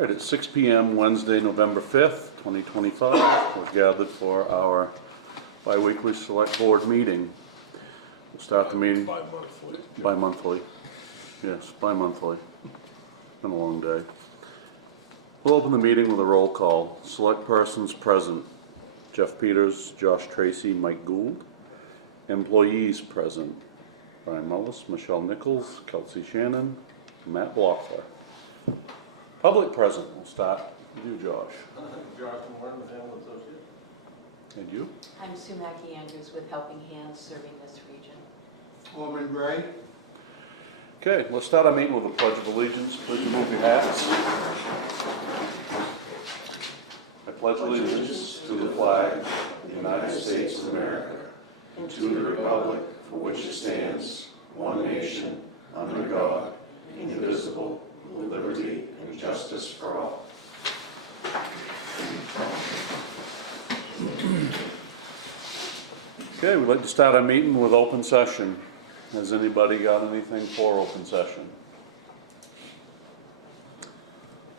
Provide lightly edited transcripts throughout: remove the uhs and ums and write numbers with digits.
All right, at 6 p.m. Wednesday, November 5th, 2025, we're gathered for our bi-weekly select board meeting. We'll start the meeting Bi-monthly. bi-monthly. Yes, bi-monthly. Been a long day. We'll open the meeting with a roll call. Select persons present: Jeff Peters, Josh Tracy, Mike Gould. Employees present: Brian Mullis, Michelle Nichols, Kelsey Shannon, Matt Blockler. Public present, we'll start with you, Josh. Josh Warren with Hamlin Associates. And you? I'm Sue Mackey Andrews with Helping Hands, serving this region. Alderman Gray. Okay, let's start our meeting with a pledge of allegiance. Please remove your hats. I pledge allegiance to the flag of the United States of America and to the republic for which it stands, one nation, under God, indivisible, with liberty and justice for all. Okay, we'd like to start our meeting with open session. Has anybody got anything for open session?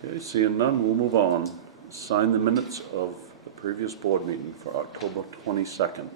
Okay, seeing none, we'll move on. Sign the minutes of the previous board meeting for October 22nd.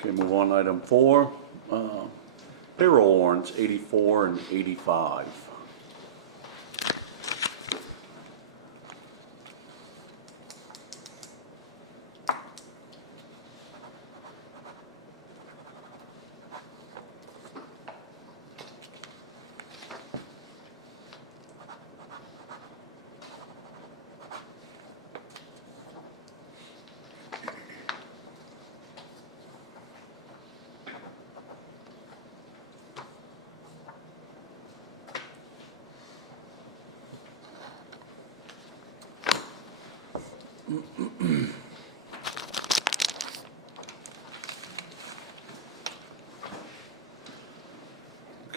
Okay, move on to item 4. Payroll warrants 84 and 85.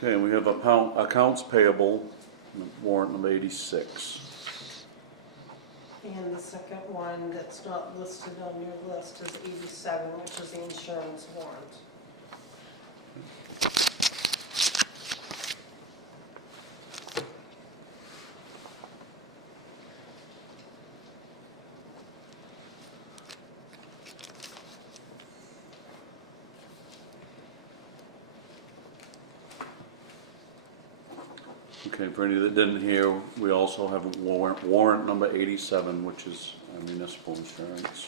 Okay, we have accounts payable, warrant number 86. And the second one that's not listed on your list is 87, which is the insurance warrant. Okay, for any that didn't hear, we also have warrant number 87, which is municipal insurance.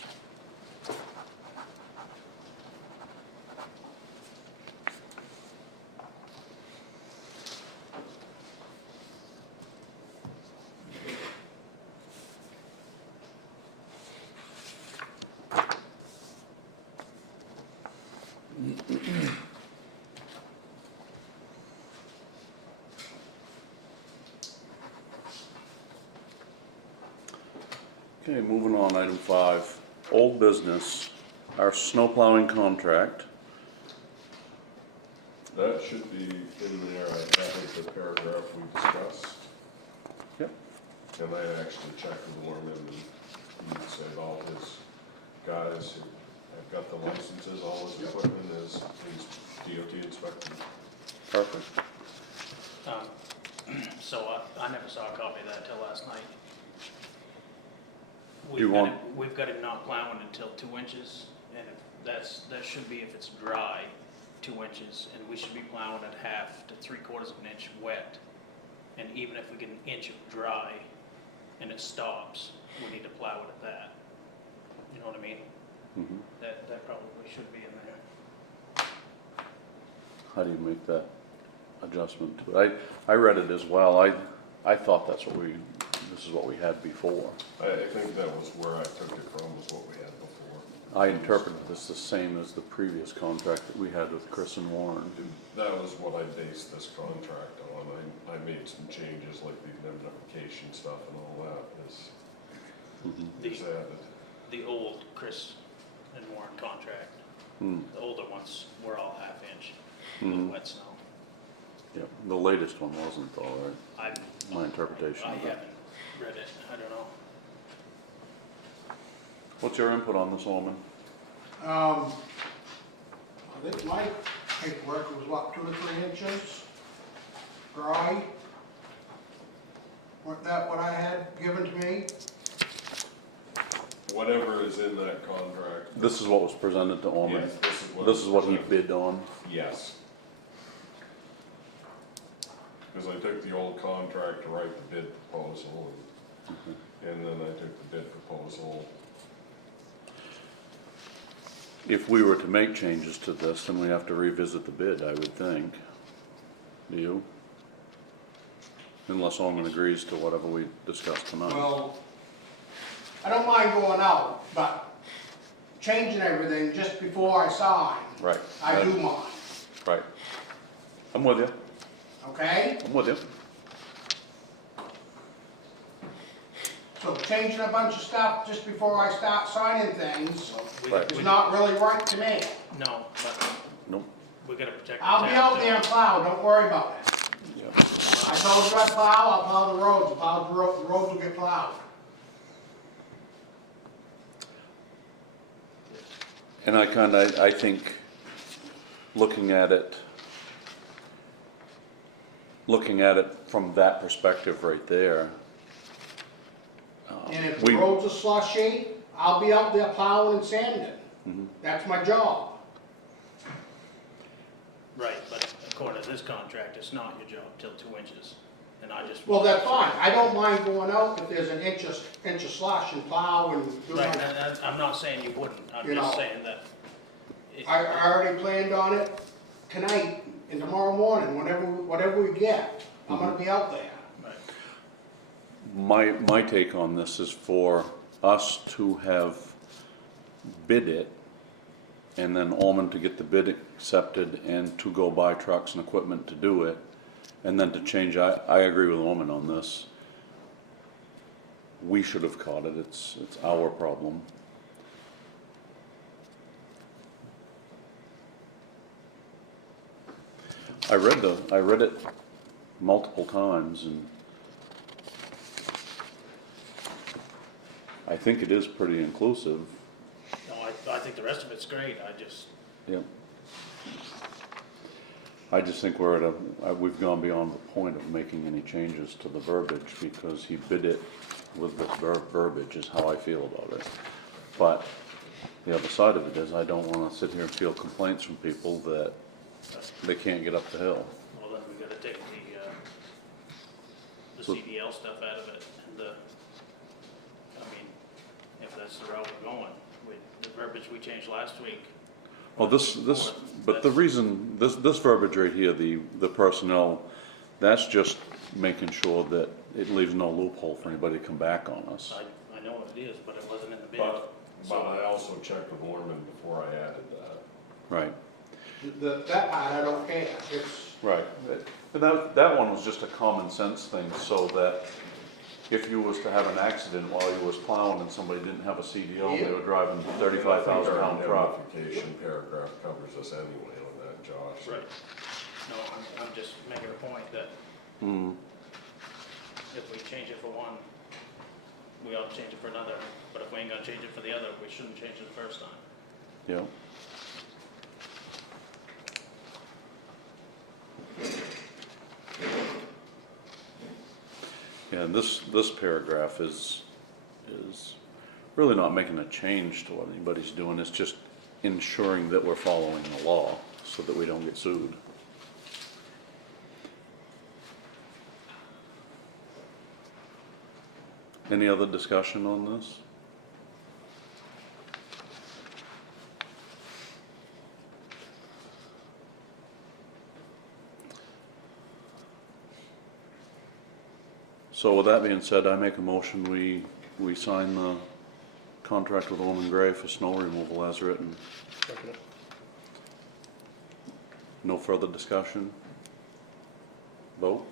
Okay, moving on, item 5, old business, our snow plowing contract. That should be in there, I think, the paragraph we discussed. Yep. And I actually checked with Norman, and he said all his guys have got the licenses, all his equipment is DOT inspected. Perfect. So I never saw a copy of that till last night. We've got it not plowing until 2 inches, and that should be if it's dry, 2 inches, and we should be plowing at half to 3/4 of an inch wet. And even if we get an inch of dry and it stops, we need to plow it at that. You know what I mean? Mhm. That probably should be in there. How do you make that adjustment to it? I read it as well. I thought this is what we had before. I think that was where I took it from, was what we had before. I interpreted this the same as the previous contract that we had with Chris and Warren. That was what I based this contract on. I made some changes like the indemnification stuff and all that is added. The old Chris and Warren contract, Hmm, the older ones were all half-inch Mhm. with wet snow. yeah, the latest one wasn't though, right? I, My interpretation I of it. haven't read it, I don't know. What's your input on this, Norman? I think my paperwork was what, 2 to 3 inches dry? Wasn't that what I had given to me? Whatever is in that contract. This is what was presented to Orman. Yes, This is what he presented. bid on. Yes. Because I took the old contract to write the bid proposal, and then I took the bid proposal. If we were to make changes to this, then we have to revisit the bid, I would think. Do you? Unless Orman agrees to whatever we discussed tonight. Well, I don't mind going out, but changing everything just before I sign, Right. I do mind, Right. I'm with you. okay? I'm with you. So changing a bunch of stuff just before I start signing things Right. is not really right to me. No, but Nope. we gotta protect the I'll be town, out there and plow, don't worry about it. Yeah. I told you I'd plow, I'll plow the roads, the roads will get plowed. And I think, looking at it from that perspective right there. And if the we- roads are slushy, I'll be out there plowing and sanding. Mhm. That's my job. Right, but according to this contract, it's not your job till 2 inches, and I just. Well, that's fine, I don't mind going out if there's an inch of slush and plow and do Right, my. and I'm not saying you wouldn't, I'm You just know. saying that. it- I already planned on it tonight and tomorrow morning, whatever we get, I'm gonna be out there. Right. My take on this is for us to have bid it, and then Orman to get the bid accepted and to go buy trucks and equipment to do it, and then to change, I agree with Orman on this. We should have caught it, it's our problem. I read it multiple times, and I think it is pretty inclusive. No, I think the rest of it's great, I just, Yep. I just think we're at we've gone beyond the point of making any changes to the verbiage, because he bid it with this verbiage is how I feel about it. But the other side of it is, I don't wanna sit here and feel complaints from people that they can't get up the hill. well, then we gotta take the So- CDL stuff out of it, and I mean, if that's the route we're going, the verbiage we changed last week. Well, but the reason, this verbiage right here, the personnel, that's just making sure that it leaves no loophole for anybody to come back on us. I know what it is, but it wasn't in the bid. But I also checked with Orman before I added that. Right, That part I don't care, it's, right. And that one was just a common sense thing, so that if you was to have an accident while you was plowing and somebody didn't have a CDL, and they were driving a 35,000-pound truck. Our indemnification paragraph covers us anyway on that, Josh. Right. No, I'm just making a point that Hmm, if we change it for one, we ought to change it for another, but if we ain't gonna change it for the other, we shouldn't change it the first time. yeah. Yeah, and this paragraph is really not making a change to what anybody's doing, it's just ensuring that we're following the law so that we don't get sued. Any other discussion on this? So with that being said, I make a motion, we sign contract with Orman Gray for snow removal as written. Second. No further discussion? Vote?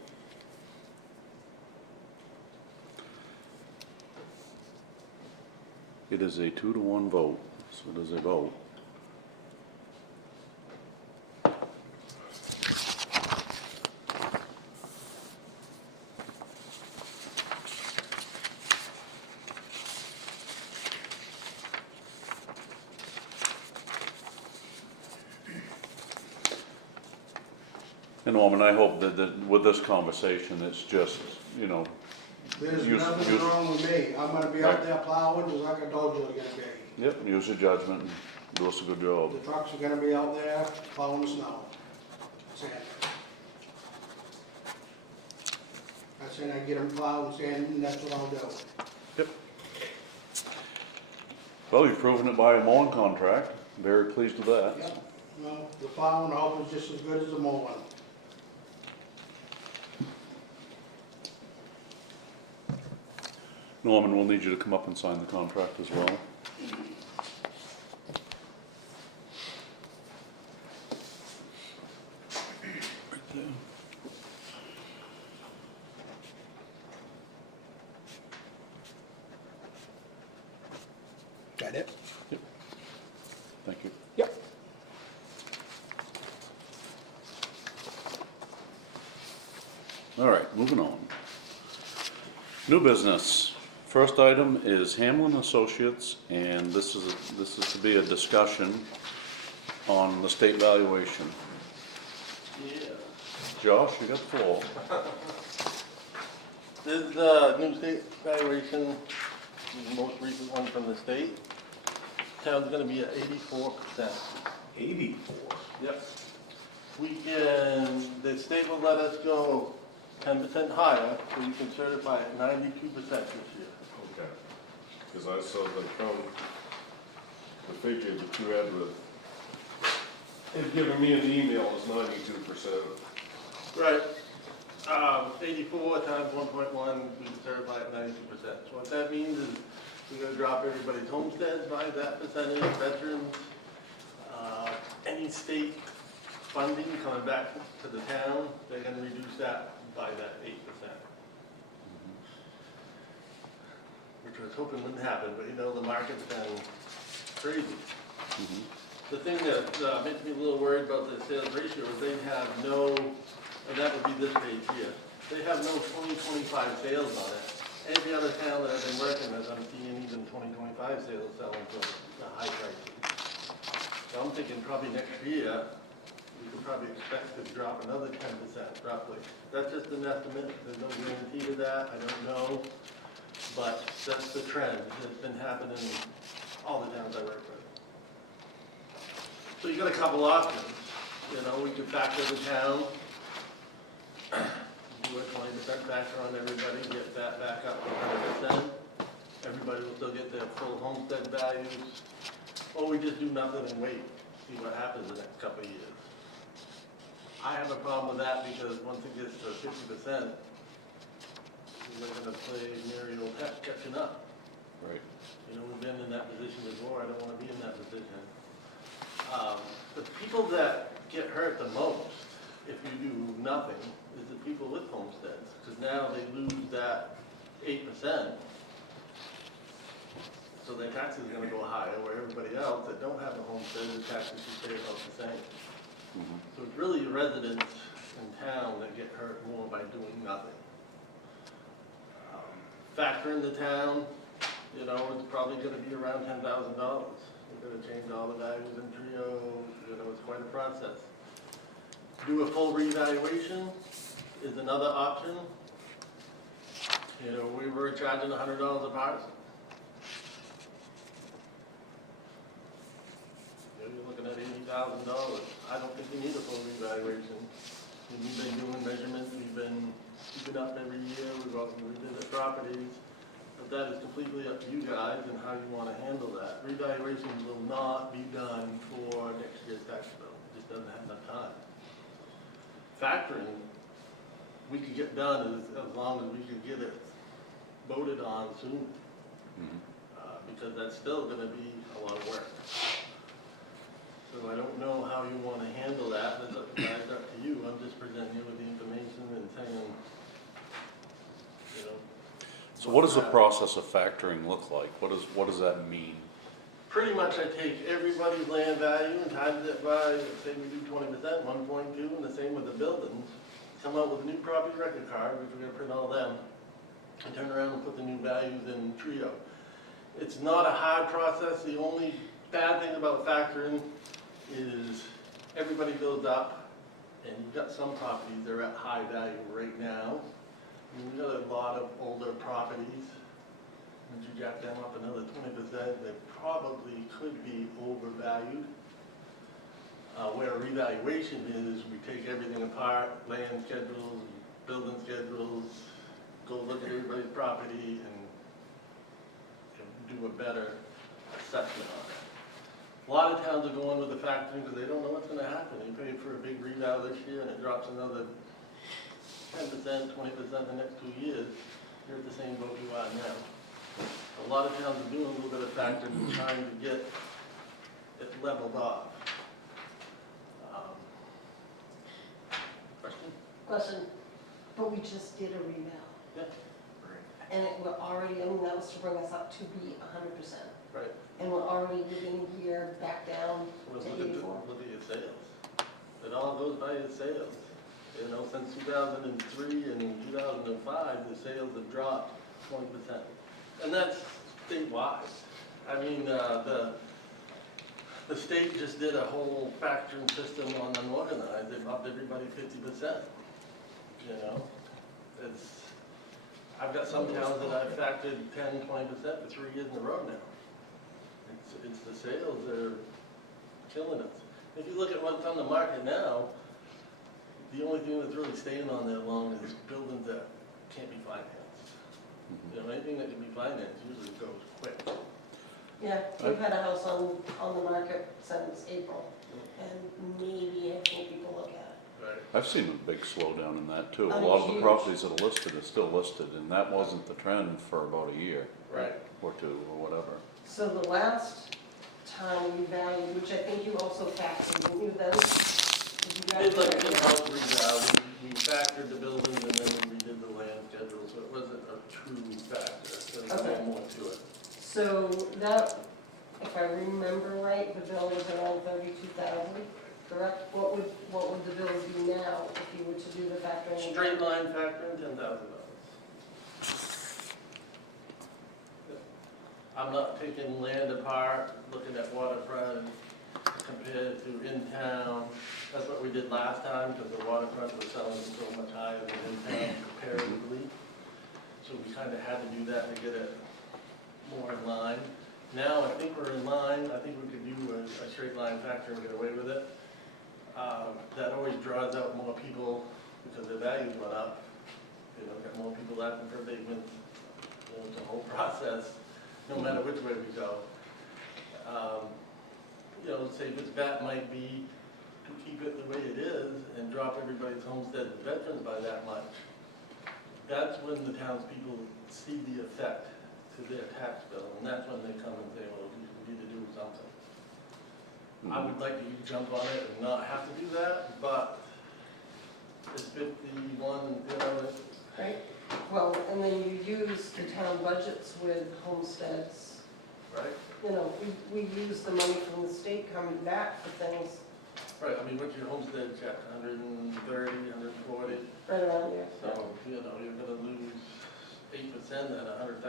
It is a 2-to-1 vote, so it is a vote. And Norman, I hope that with this conversation, it's just, you know, There's Use- nothing use- wrong with me. I'm gonna be out there plowing just like I told you I'm gonna be. yep, use your judgment and do us a good job. The trucks are gonna be out there plowing the snow. Sand. I said I get them plowed and sanded, and that's what I'll do. Yep. Well, you've proven it by a mowing contract. Very pleased with that. Yep. Well, the plowing I hope is just as good as the mowing. Norman, we'll need you to come up and sign the contract as well. Right there. Got it? Thank you. Yep. All right, moving on. New business. First item is Hamlin Associates, and this is to be a discussion on the state valuation. Yeah. Josh, you got the floor. This is the new state valuation, the most recent one from the state. Town's gonna be at 84%. 84. Yep. We can, the state will let us go 10% higher, so you can certify at 92% this year. Okay. Because I saw the the figure that you had with, had given me an email is 92%. Right. 84 times 1.1, we can certify at 92%. So what that means is we're gonna drop everybody's homesteads by that percentage, veterans, any state funding coming back to the town, they're gonna reduce that by that 8%. Which I was hoping wouldn't happen, but you know, the market's been crazy. The thing that makes me a little worried about the sales ratio is they have no, and that would be this page here, they have no 2025 sales on it. Every other town that I've been working with, I'm seeing even 2025 sales selling for high prices. So I'm thinking probably next year, we could probably expect to drop another 10% roughly. That's just an estimate, there's no guarantee to that, I don't know. But that's the trend that's been happening in all the towns I work with. So you got a couple options, you know, we could factor the town, do a 20% factor on everybody, get that back up to 100%. Everybody will still get their full homestead values. Or we just do nothing and wait, see what happens in the next couple of years. I have a problem with that because once it gets to 50%, we're gonna play merry old catching up. Right. You know, we've been in that position before, I don't wanna be in that position. The people that get hurt the most, if you do nothing, is the people with homesteads, because now they lose that 8%. So their taxes are gonna go higher, where everybody else that don't have a homestead, their taxes should stay about the same. So it's really the residents in town that get hurt more by doing nothing. Factor in the town, you know, it's probably gonna be around $10,000. We're gonna change all the values in Trio, you know, it's quite a process. Do a full revaluation is another option. You know, we were charging $100 a parcel. You know, you're looking at $80,000. I don't think you need a full revaluation. We've been doing measurements, we've been keeping up every year, we revisit properties, but that is completely up to you guys and how you wanna handle that. Revaluations will not be done for next year's tax bill, it just doesn't have enough time. Factoring, we could get done as long as we could get it voted on soon. because that's still gonna be a lot of work. So I don't know how you wanna handle that, that's up, guys, up to you, I'm just presenting you with the information and saying, you know. So what does the process of factoring look like? What does that mean? Pretty much I take everybody's land value and times it by, say we do 20%, 1.2, and the same with the buildings. Come out with a new property record card, which we're gonna print all them, and turn around and put the new values in Trio. It's not a hard process, the only bad thing about factoring is everybody goes up, and you've got some properties that are at high value right now. And we've got a lot of older properties. Once you jack them up another 20%, they probably could be overvalued. Where a revaluation is, we take everything apart, land schedules, building schedules, go look at everybody's property and do a better assessment on it. A lot of towns are going with the factoring because they don't know what's gonna happen. You pay for a big reval this year and it drops another 10%, 20% the next 2 years. You're at the same boat you are now. A lot of towns are doing a little bit of factoring and trying to get it leveled off. Question? Question, but we just did a reval. Yeah. And we're already, I mean, that was to bring us up to be 100%. Right. And we're already within a year back down Well, to look at 84. look at your sales. It all goes by your sales. You know, since 2003 and 2005, the sales have dropped 20%. And that's statewide. I mean, the state just did a whole factoring system on unorganized. They upped everybody 50%. You know, it's, I've got some towns that I've factored 10, 20% for 3 years in a row now. It's the sales that are killing us. If you look at what's on the market now, the only thing that's really staying on there long is buildings that can't be financed. You know, anything that can be financed usually goes quick. Yeah, we've had a house on the market since April, and maybe a few people look at it. Right. I've seen a big slowdown in that too. A I mean, lot of the huge. properties that are listed are still listed, and that wasn't the trend for about a year Right. or two or whatever. So the last time we valued, which I think you also factored, didn't you then? Did you It's like factor a it? house reval, we factored the buildings and then we redid the land schedule, so it wasn't a true factor, there's a Okay. little more to it. So that, if I remember right, the bill was around 32,000, correct? What would the bill be now if you were to do the factoring? Straight line factoring, $10,000. I'm not taking land apart, looking at waterfront compared to in town. That's what we did last time, because the waterfront was selling so much higher than in town comparatively. So we kind of had to do that to get it more in line. Now, I think we're in line, I think we could do a straight line factor and get away with it. That always draws out more people because their values went up. You know, got more people asking for abatement, you know, it's a whole process, no matter which way we go. You know, say if its bet might be to keep it the way it is and drop everybody's homestead and veterans by that much. That's when the townspeople see the effect to their tax bill, and that's when they come and say, well, we need to do something. I would like to jump on it and not have to do that, but it's 51, you know, Right, well, and then you use the town budgets with homesteads. right? You know, we use the money from the state coming back for things Right, I mean, what's your homestead check, 130, 140? right around there. So, you know, you're gonna lose 8% at 100,000.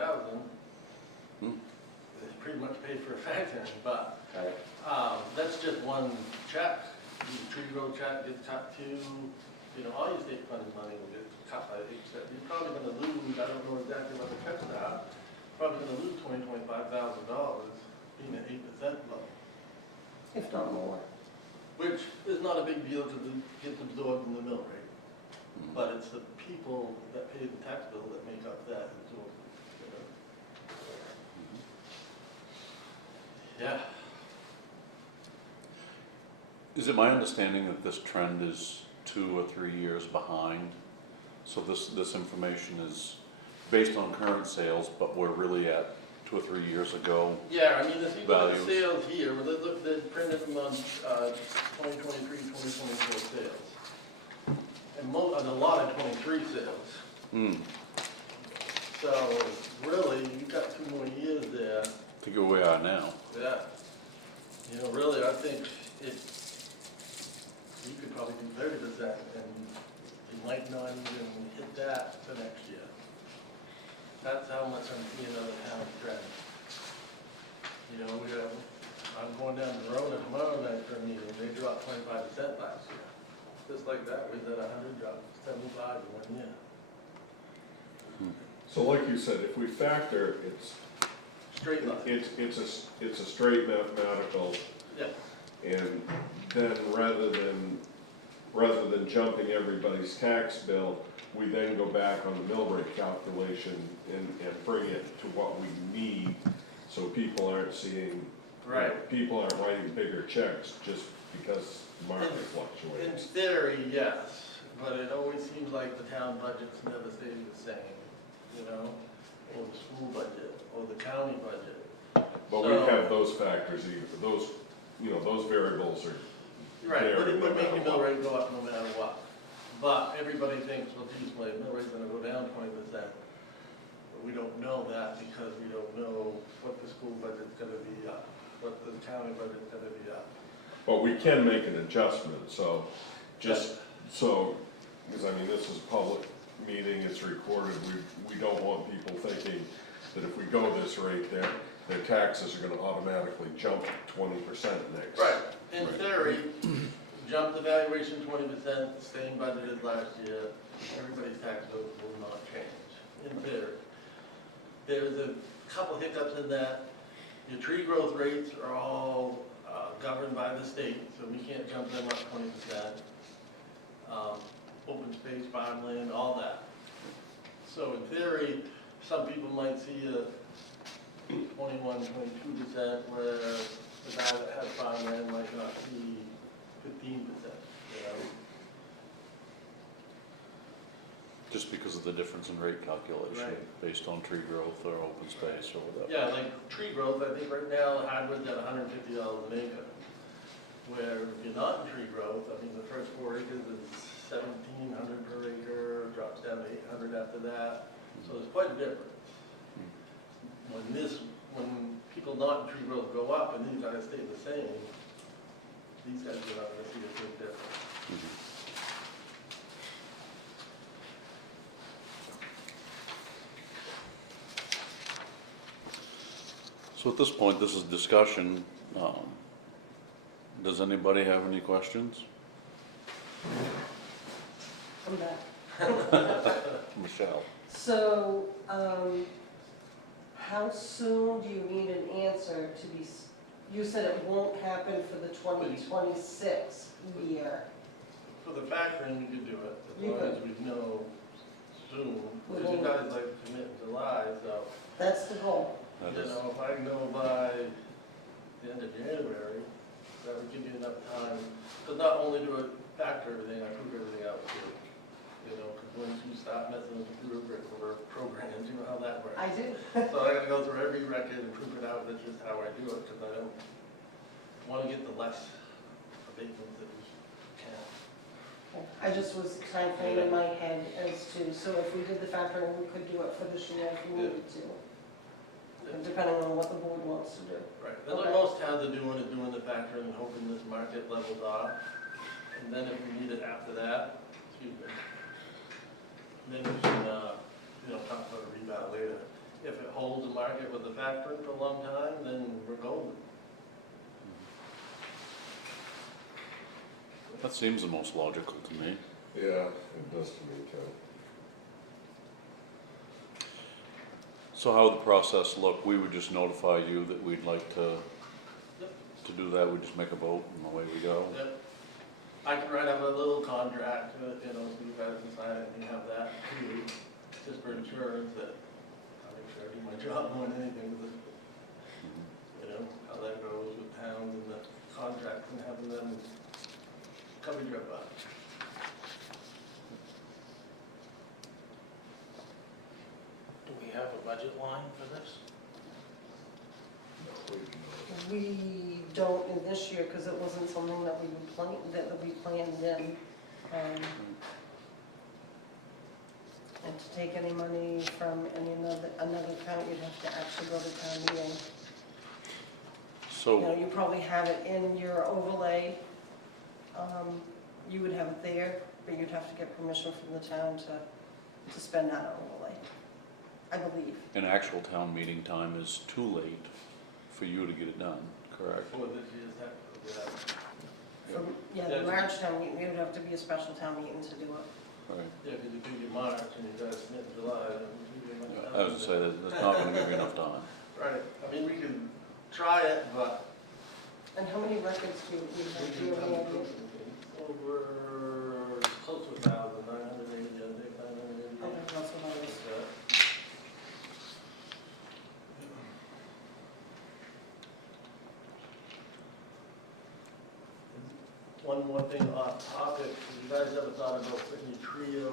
Hmm. It's pretty much paid for a factoring, but Right. that's just one check. Your tree road check gets cut to, you know, all your state funded money will get cut by 8%. You're probably gonna lose, I don't know exactly what the checks are, probably gonna lose $25,000 being at 8% low, If not more. which is not a big deal because it gets absorbed in the mill rate. But it's the people that pay the tax bill that make up that absorption, you know? Yeah. Is it my understanding that this trend is 2 or 3 years behind? So this information is based on current sales, but we're really at 2 or 3 years ago. Yeah, I mean, if you look at Values. the sales here, well, look, they printed them on, 2023, 2024 sales. And a lot of 23 sales. Hmm, So really, you've got 2 more years there. to go where we are now. Yeah. You know, really, I think it, you could probably do 30% and you might not even hit that for next year. That's how much I'm seeing other towns trend. You know, I'm going down to Verona tomorrow night for a meeting, they dropped 25% last year. Just like that, we did 100 dropped 75 in 1 year. So like you said, if we factor, Straight line. it's a straight mathematical, Yeah. and then rather than jumping everybody's tax bill, we then go back on the mill rate calculation and bring it to what we need, so people aren't seeing. Right. People aren't writing bigger checks just because the market In fluctuates. theory, yes, but it always seems like the town budgets never stay the same, you know? Or the school budget, or the county budget. But we So- have those factors, those variables are. Right, but there it would no make matter your mill what. rate go up no matter what. But everybody thinks, well, geez, my mill rate's gonna go down 20%. But we don't know that because we don't know what the school budget's gonna be up, what the county budget's gonna be up. But we can make an adjustment, so, just, so, because I mean, this is a public meeting, it's recorded, we don't want people thinking that if we go this rate, their taxes are gonna automatically jump 20% next. Right, in Right. theory, jump the valuation 20%, same budgeted last year, everybody's tax bill will not change, in theory. There's a couple hiccups in that, your tree growth rates are all governed by the state, so we can't jump them up 20%. Open space, farmland, all that. So in theory, some people might see a 21, 22%, where the guy that has farmland might not see 15%, you know? Just because of the difference in rate calculation, Right. based on tree growth or open space or whatever. Yeah, like tree growth, I think right now, hardwood's at $150 an acre. Where if you're not in tree growth, I mean, the first 4 acres is 1,700 per acre, drops down to 800 after that, so there's quite a difference. When people not in tree growth go up and these guys stay the same, these guys are not gonna see a big difference. Mhm. So at this point, this is discussion. Does anybody have any questions? I'm back. Michelle? So, how soon do you need an answer to be, you said it won't happen for the 2026 year. For the factoring, you could do it, as You long could. as we know soon, because Within- you guys like to commit in July, so, That's the goal. That you is, know, if I know by the end of January, that would give you enough time, because not only do I factor everything, I prove everything out too. You know, because once you start messing with computer or programs, you know how that works. I do. So I gotta go through every record and prove it out, that's just how I do it, because I don't wanna get the less abatements that we can. I just was kind of playing in my head as to, so if we did the factoring, we could do it for this year if we needed to, depending on what the board wants to do. Right, that's what Okay. most towns are doing, is doing the factoring and hoping this market levels off. And then if we need it after that, excuse me, then we can, talk about a rebound later. If it holds the market with the factoring for a long time, then we're golden. that seems the most logical to me. Yeah, it does to me too. So how would the process look? We would just notify you that we'd like to do that, we just make a vote and away we go? Yep. I can write up a little contract, so you guys can sign it and you have that too, just for insurance that I make sure I do my job more than anything with it. How that goes with towns and the contracts and having them cover your butt. Do we have a budget line for this? We don't in this year, because it wasn't something that we would plan, that we planned in. And to take any money from another account, you'd have to actually go to town meeting. You know, So, you probably have it in your overlay. You would have it there, but you'd have to get permission from the town to spend that overlay, I believe. an actual town meeting time is too late for you to get it done, correct? For this year's tax, we have. Yeah, the March town meeting, it would have to be a special town meeting to do it. Right. Yeah, because you do your March and you guys submit in July, and you do your. I was gonna say, that's not gonna give you enough time. Right, I mean, we can try it, but. And how many records do you have? Do you have any idea? Over, close to 1,000, 980, I think, 980. Okay, that's what I was. One more thing off topic, have you guys ever thought about putting your Trio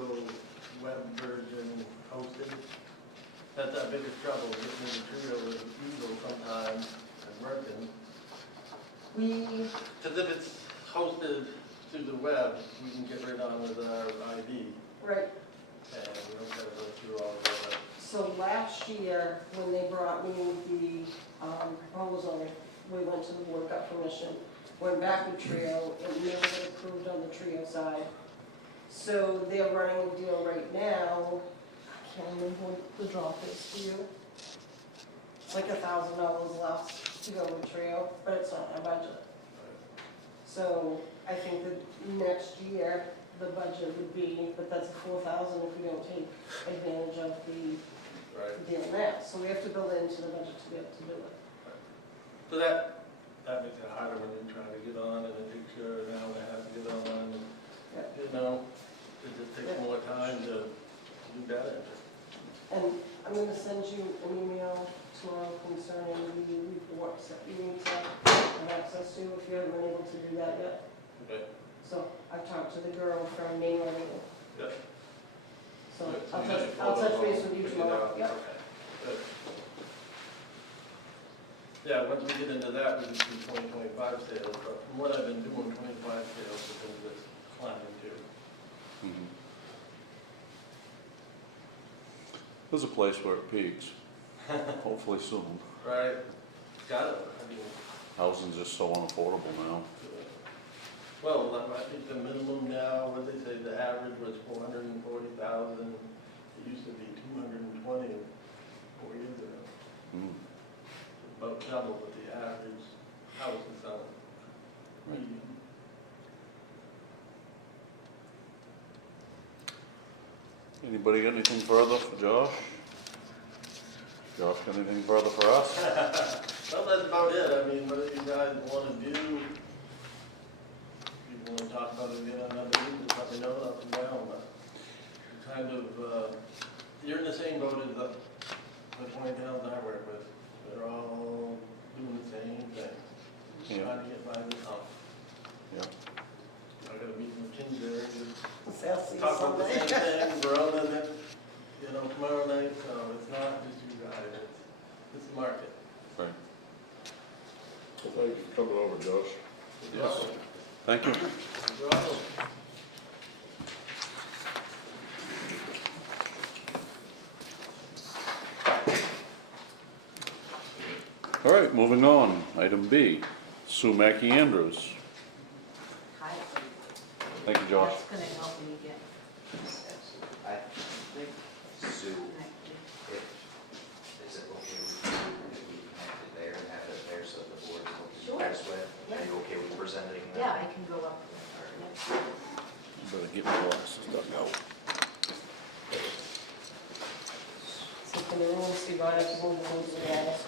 web version hosted? That's our biggest trouble, getting the Trio with Eagle sometimes and working. Because if it's hosted through the web, we can get right on with our ID, Right, and we don't have to go through all of that. so last year, when they brought me the proposal, we went to the board, got permission, went back with Trio, and never got approved on the Trio side. So they're running a deal right now, I can't remember what the drop is for you. It's like $1,000 less to go with Trio, but it's not our budget. So I think that next year, the budget would be, but that's $4,000 if we don't take advantage of the Right. deal now. So we have to build it into the budget to be able to do it. So that makes it harder when you're trying to get on and it takes you an hour and a half to get on, and, you know, it just takes more time to do that. And I'm gonna send you an email tomorrow concerning the reports that you need to have access to, if you haven't been able to do that yet. Okay. So I talked to the girl from Maine Revenue. Yep. So Good. So I'll you touch, just I'll follow touch base along, with you figure it tomorrow. out. Yep. Okay. Good. Yeah, once we get into that, we can do 2025 sales, but from what I've been doing, 25 sales have been just climbing too. Mhm. There's a place where it peaks, hopefully soon. Right? Got it. I mean, Housing's just so unaffordable now. well, I think the minimum now, what they say, the average was 440,000. It used to be 220 4 years ago. Mm. About double what the average house is selling. Median. Anybody got anything further for Josh? Josh, got anything further for us? Well, that's about it. I mean, what do you guys want to do? If you want to talk about it again another week, just let me know, up and down, but kind of, you're in the same boat as the 20 towns I work with. They're all doing the same thing, Yeah, trying to get by the hump. yeah. I got a meeting with Kingsbury, So I'll see you talk about the Sunday. same thing, Verona, and then, you know, tomorrow night, so it's not just you guys, it's the market. Right. Well, thank you for coming over, Josh. Yes. Thank you. No problem. All right, moving on. Item B, Sue Mackey Andrews. Hi. Thank you, Josh. That's gonna help me get. I think Sue, if, is it okay if we connect it there and have it there so the board is looking Sure. this way? Yeah. Are you okay with presenting that? Yeah, I can go up next. Better get my glasses dug out. So can the room see right up to move the walls?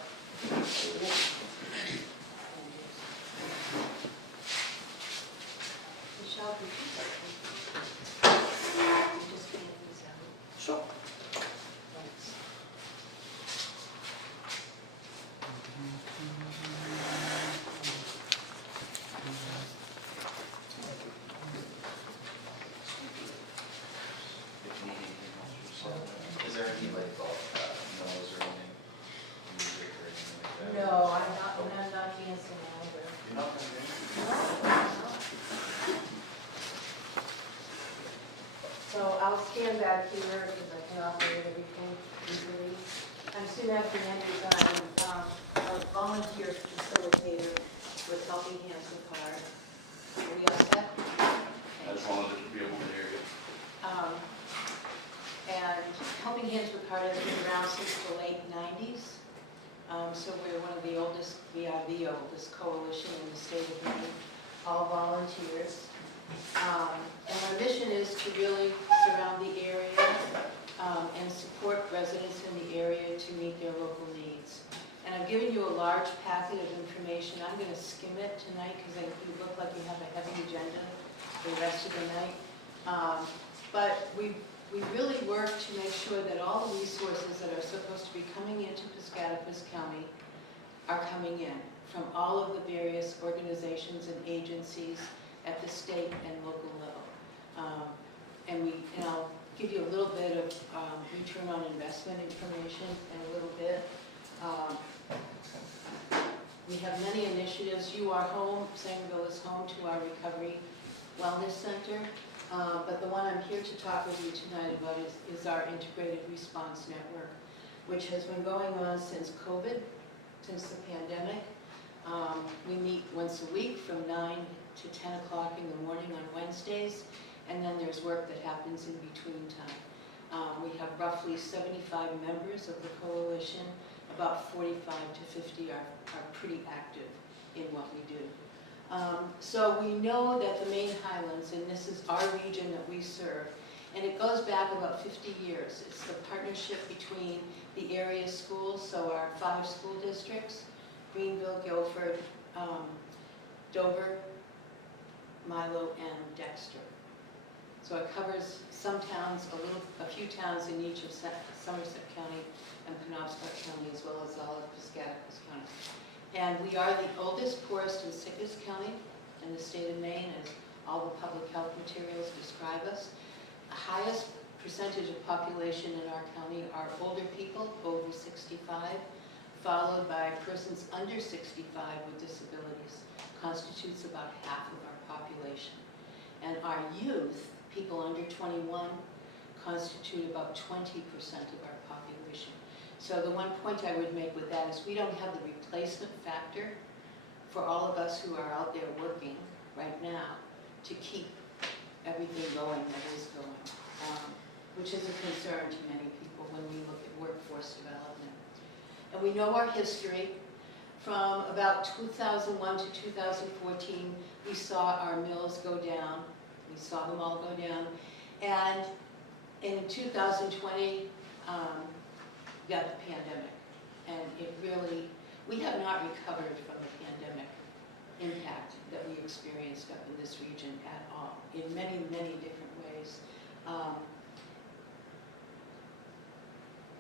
Michelle, did you get them? You just hand these out. Sure. Thanks. If you need anything else yourself, is there anything like, noise or anything, music or anything like that? No, I back here because I can operate everything easily. I'm Sue McAndrews. I'm a volunteer facilitator with Helping Hands with Heart. Are we all set? I just wanted to be able to hear you. And Helping Hands with Heart has been around since the late 90s. So we're one of the oldest, we are the oldest coalition in the state of Maine, all volunteers. And our mission is to really surround the area and support residents in the area to meet their local needs. And I've given you a large packet of information. I'm going to skim it tonight because you look like you have a heavy agenda for the rest of the night. But we really work to make sure that all the resources that are supposed to be coming into Piscataquis County are coming in from all of the various organizations and agencies at the state and local level. And I'll give you a little bit of return on investment information in a little bit. We have many initiatives. You are home, Sangerville is home to our Recovery Wellness Center. But the one I'm here to talk with you tonight about is our Integrated Response Network, which has been going on since COVID, since the pandemic. We meet once a week from 9 to 10 o'clock in the morning on Wednesdays, and then there's work that happens in between time. We have roughly 75 members of the coalition. About 45 to 50 are pretty active in what we do. So we know that the Maine Highlands, and this is our region that we serve, and it goes back about 50 years. It's the partnership between the area schools, so our 5 school districts, Greenville, Guilford, Dover, Milo, and Dexter. So it covers some towns, a few towns in each of Somerset County and Penobscot County, as well as all of Piscataquis County. And we are the oldest, poorest, and sickest county in the state of Maine, as all the public health materials describe us. The highest percentage of population in our county are older people, over 65, followed by persons under 65 with disabilities, constitutes about half of our population. And our youth, people under 21, constitute about 20% of our population. So the one point I would make with that is we don't have the replacement factor for all of us who are out there working right now to keep everything going that is going, which is a concern to many people when we look at workforce development. And we know our history. From about 2001 to 2014, we saw our mills go down. We saw them all go down. And in 2020, we got the pandemic. And it really, we have not recovered from the pandemic impact that we experienced up in this region at all, in many, many different ways.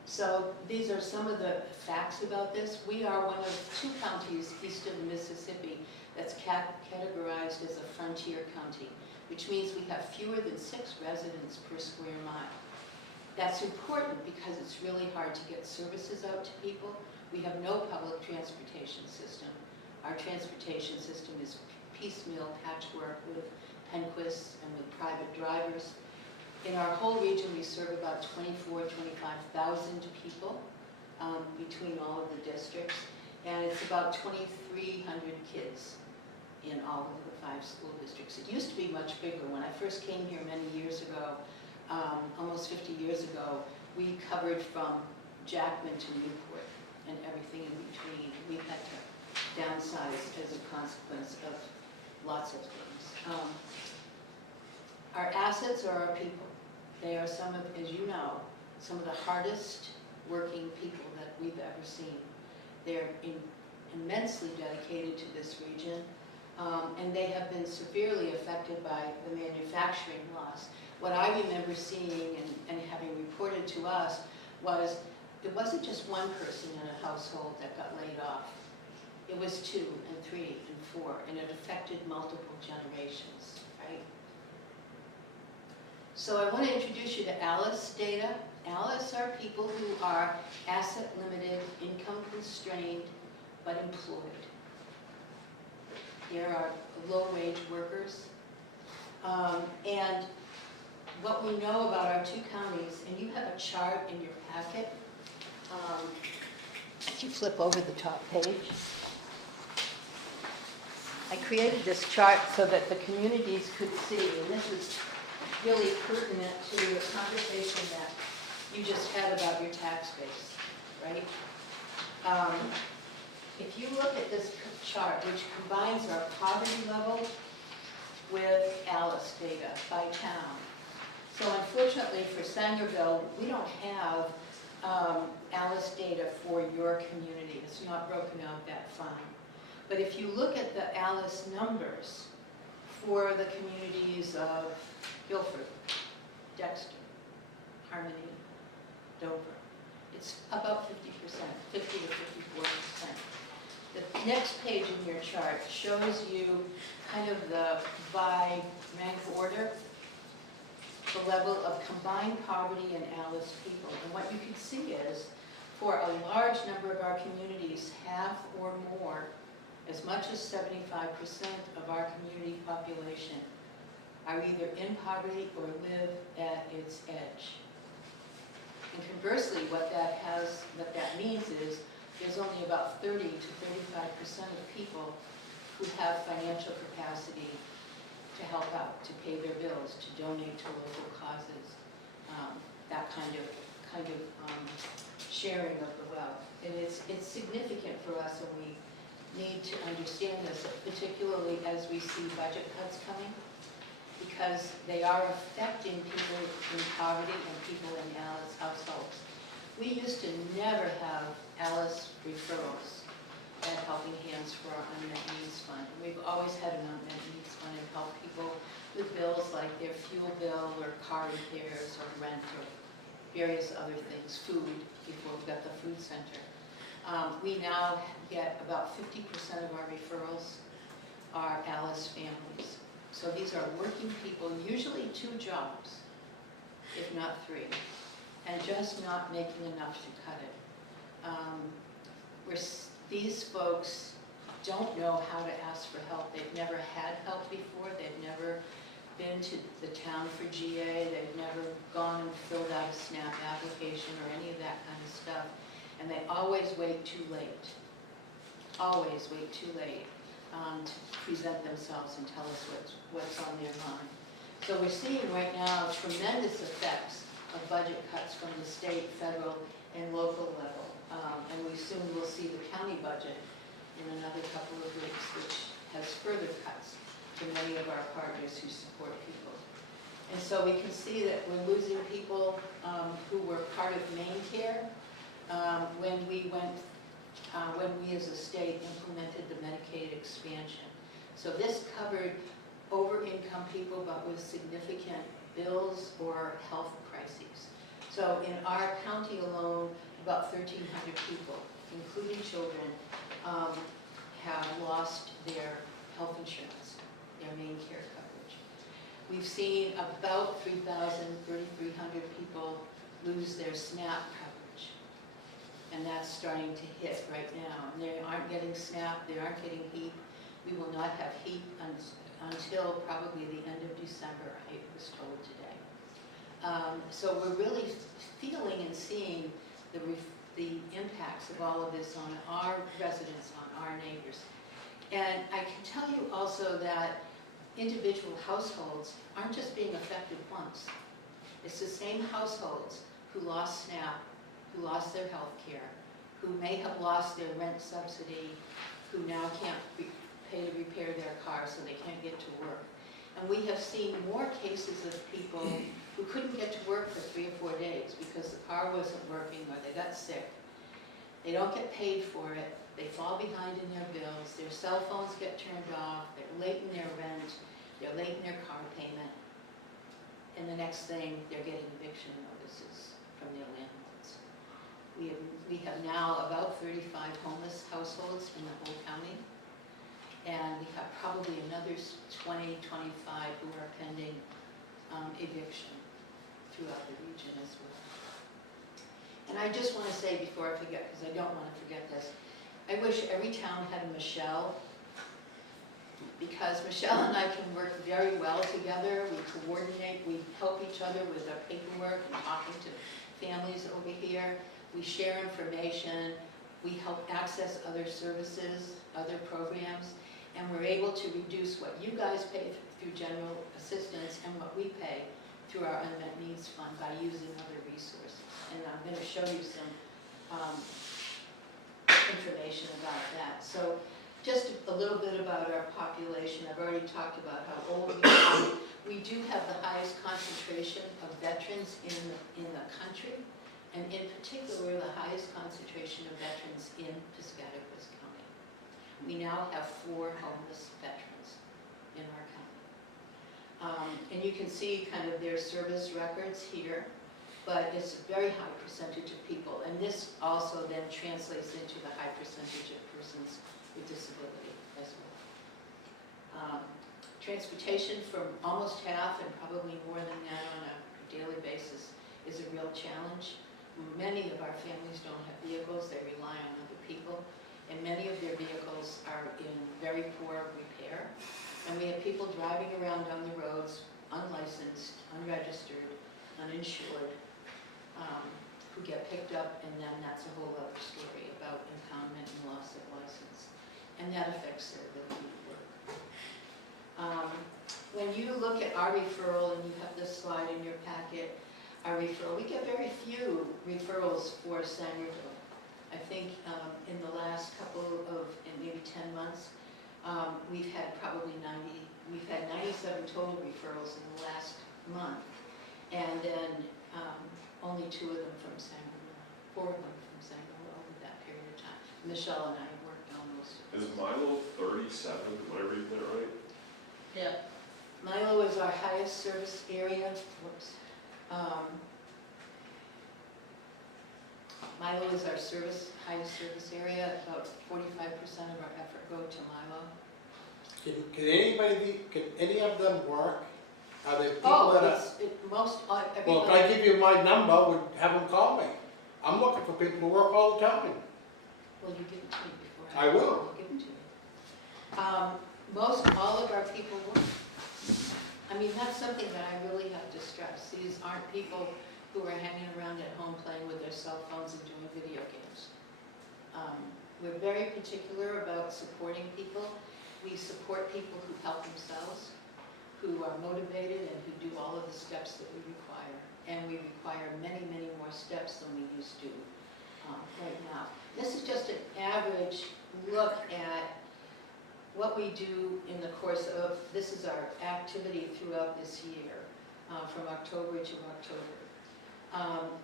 So these are some of the facts about this. We are one of 2 counties east of the Mississippi that's categorized as a frontier county, which means we have fewer than 6 residents per square mile. That's important because it's really hard to get services out to people. We have no public transportation system. Our transportation system is piecemeal patchwork with Penquist and with private drivers. In our whole region, we serve about 24,000, 25,000 people between all of the districts, and it's about 2,300 kids in all of the 5 school districts. It used to be much bigger. When I first came here many years ago, almost 50 years ago, we covered from Jackman to Newport and everything in between. We had to downsize as a consequence of lots of things. Our assets are our people. They are some of, as you know, some of the hardest working people that we've ever seen. They're immensely dedicated to this region, and they have been severely affected by the manufacturing loss. What I remember seeing and having reported to us was it wasn't just one person in a household that got laid off. It was 2 and 3 and 4, and it affected multiple generations, right? So I want to introduce you to ALICE data. ALICE are people who are asset limited, income constrained, but employed. There are low wage workers. And what we know about our two counties, and you have a chart in your packet. If you flip over the top page. I created this chart so that the communities could see, and this is really pertinent to the conversation that you just had about your tax base, right? If you look at this chart, which combines our poverty level with ALICE data by town. So unfortunately for Sangerville, we don't have ALICE data for your community. It's not broken out that fine. But if you look at the ALICE numbers for the communities of Guilford, Dexter, Harmony, Dover, it's about 50%, 50 to 54%. The next page in your chart shows you kind of the by rank order, the level of combined poverty and ALICE people. And what you can see is, for a large number of our communities, half or more, as much as 75% of our community population are either in poverty or live at its edge. And conversely, what that means is there's only about 30 to 35% of people who have financial capacity to help out, to pay their bills, to donate to local causes, that kind of sharing of the wealth. And it's significant for us, and we need to understand this, particularly as we see budget cuts coming, because they are affecting people in poverty and people in ALICE households. We used to never have ALICE referrals at Helping Hands for our Unmet Needs Fund. We've always had an Unmet Needs Fund and help people with bills like their fuel bill or car repairs or rent or various other things, food, before we got the food center. We now get about 50% of our referrals are ALICE families. So these are working people, usually 2 jobs, if not 3, and just not making enough to cut it. These folks don't know how to ask for help. They've never had help before. They've never been to the town for GA. They've never gone and filled out a SNAP application or any of that kind of stuff. And they always wait too late. Always wait too late to present themselves and tell us what's on their mind. So we're seeing right now tremendous effects of budget cuts from the state, federal, and local level. And we soon will see the county budget in another couple of weeks, which has further cuts to many of our partners who support people. And so we can see that we're losing people who were part of Maine Care when we as a state implemented the Medicaid expansion. So this covered over-income people, but with significant bills or health crises. So in our county alone, about 1,300 people, including children, have lost their health insurance, their Maine Care coverage. We've seen about 3,300 people lose their SNAP coverage, and that's starting to hit right now. And they aren't getting SNAP, they aren't getting HEAP. We will not have HEAP until probably the end of December, I was told today. So we're really feeling and seeing the impacts of all of this on our residents, on our neighbors. And I can tell you also that individual households aren't just being affected once. It's the same households who lost SNAP, who lost their health care, who may have lost their rent subsidy, who now can't pay to repair their car so they can't get to work. And we have seen more cases of people who couldn't get to work for 3 or 4 days because the car wasn't working or they got sick. They don't get paid for it. They fall behind in their bills. Their cell phones get turned off. They're late in their rent. They're late in their car payment. And the next thing, they're getting eviction notices from their landlords. We have now about 35 homeless households in the whole county. And we have probably another 20, 25 who are pending eviction throughout the region as well. And I just want to say before I forget, because I don't want to forget this, I wish every town had a Michelle because Michelle and I can work very well together. We coordinate, we help each other with our paperwork and talking to families over here. We share information, we help access other services, other programs, and we're able to reduce what you guys pay through general assistance and what we pay through our unmet needs fund by using other resources. And I'm going to show you some information about that. So just a little bit about our population. I've already talked about how old we are. We do have the highest concentration of veterans in the country, and in particular, the highest concentration of veterans in Piscataquis County. We now have 4 homeless veterans in our county. And you can see kind of their service records here, but it's a very high percentage of people. And this also then translates into the high percentage of persons with disability as well. Transportation for almost half and probably more than that on a daily basis is a real challenge. Many of our families don't have vehicles, they rely on other people, and many of their vehicles are in very poor repair. And we have people driving around on the roads, unlicensed, unregistered, uninsured, who get picked up, and then that's a whole other story about impoundment and loss of license. And that affects their ability to work. When you look at our referral, and you have this slide in your packet, our referral, we get very few referrals for Sangerville. I think in the last couple of, maybe 10 months, we've had probably 97 total referrals in the last month. And then only 2 of them from Sangerville, 4 of them from Sangerville over that period of time. Michelle and I worked on those. Is Milo 37, am I reading that right? Yeah. Milo is our highest service area. Whoops. Milo is our highest service area. About 45% of our effort go to Milo. Can any of them work? Are there people that are? Everybody. Well, if I give you my number, would have them call me. I'm looking for people to work all the time. Will you give it to me before? I will. Give it to me. Most all of our people work. I mean, that's something that I really have to stress. These aren't people who are hanging around at home playing with their cell phones and doing video games. We're very particular about supporting people. We support people who help themselves, who are motivated and who do all of the steps that we require. And we require many, many more steps than we used to right now. This is just an average look at what we do in the course of, this is our activity throughout this year, from October to October.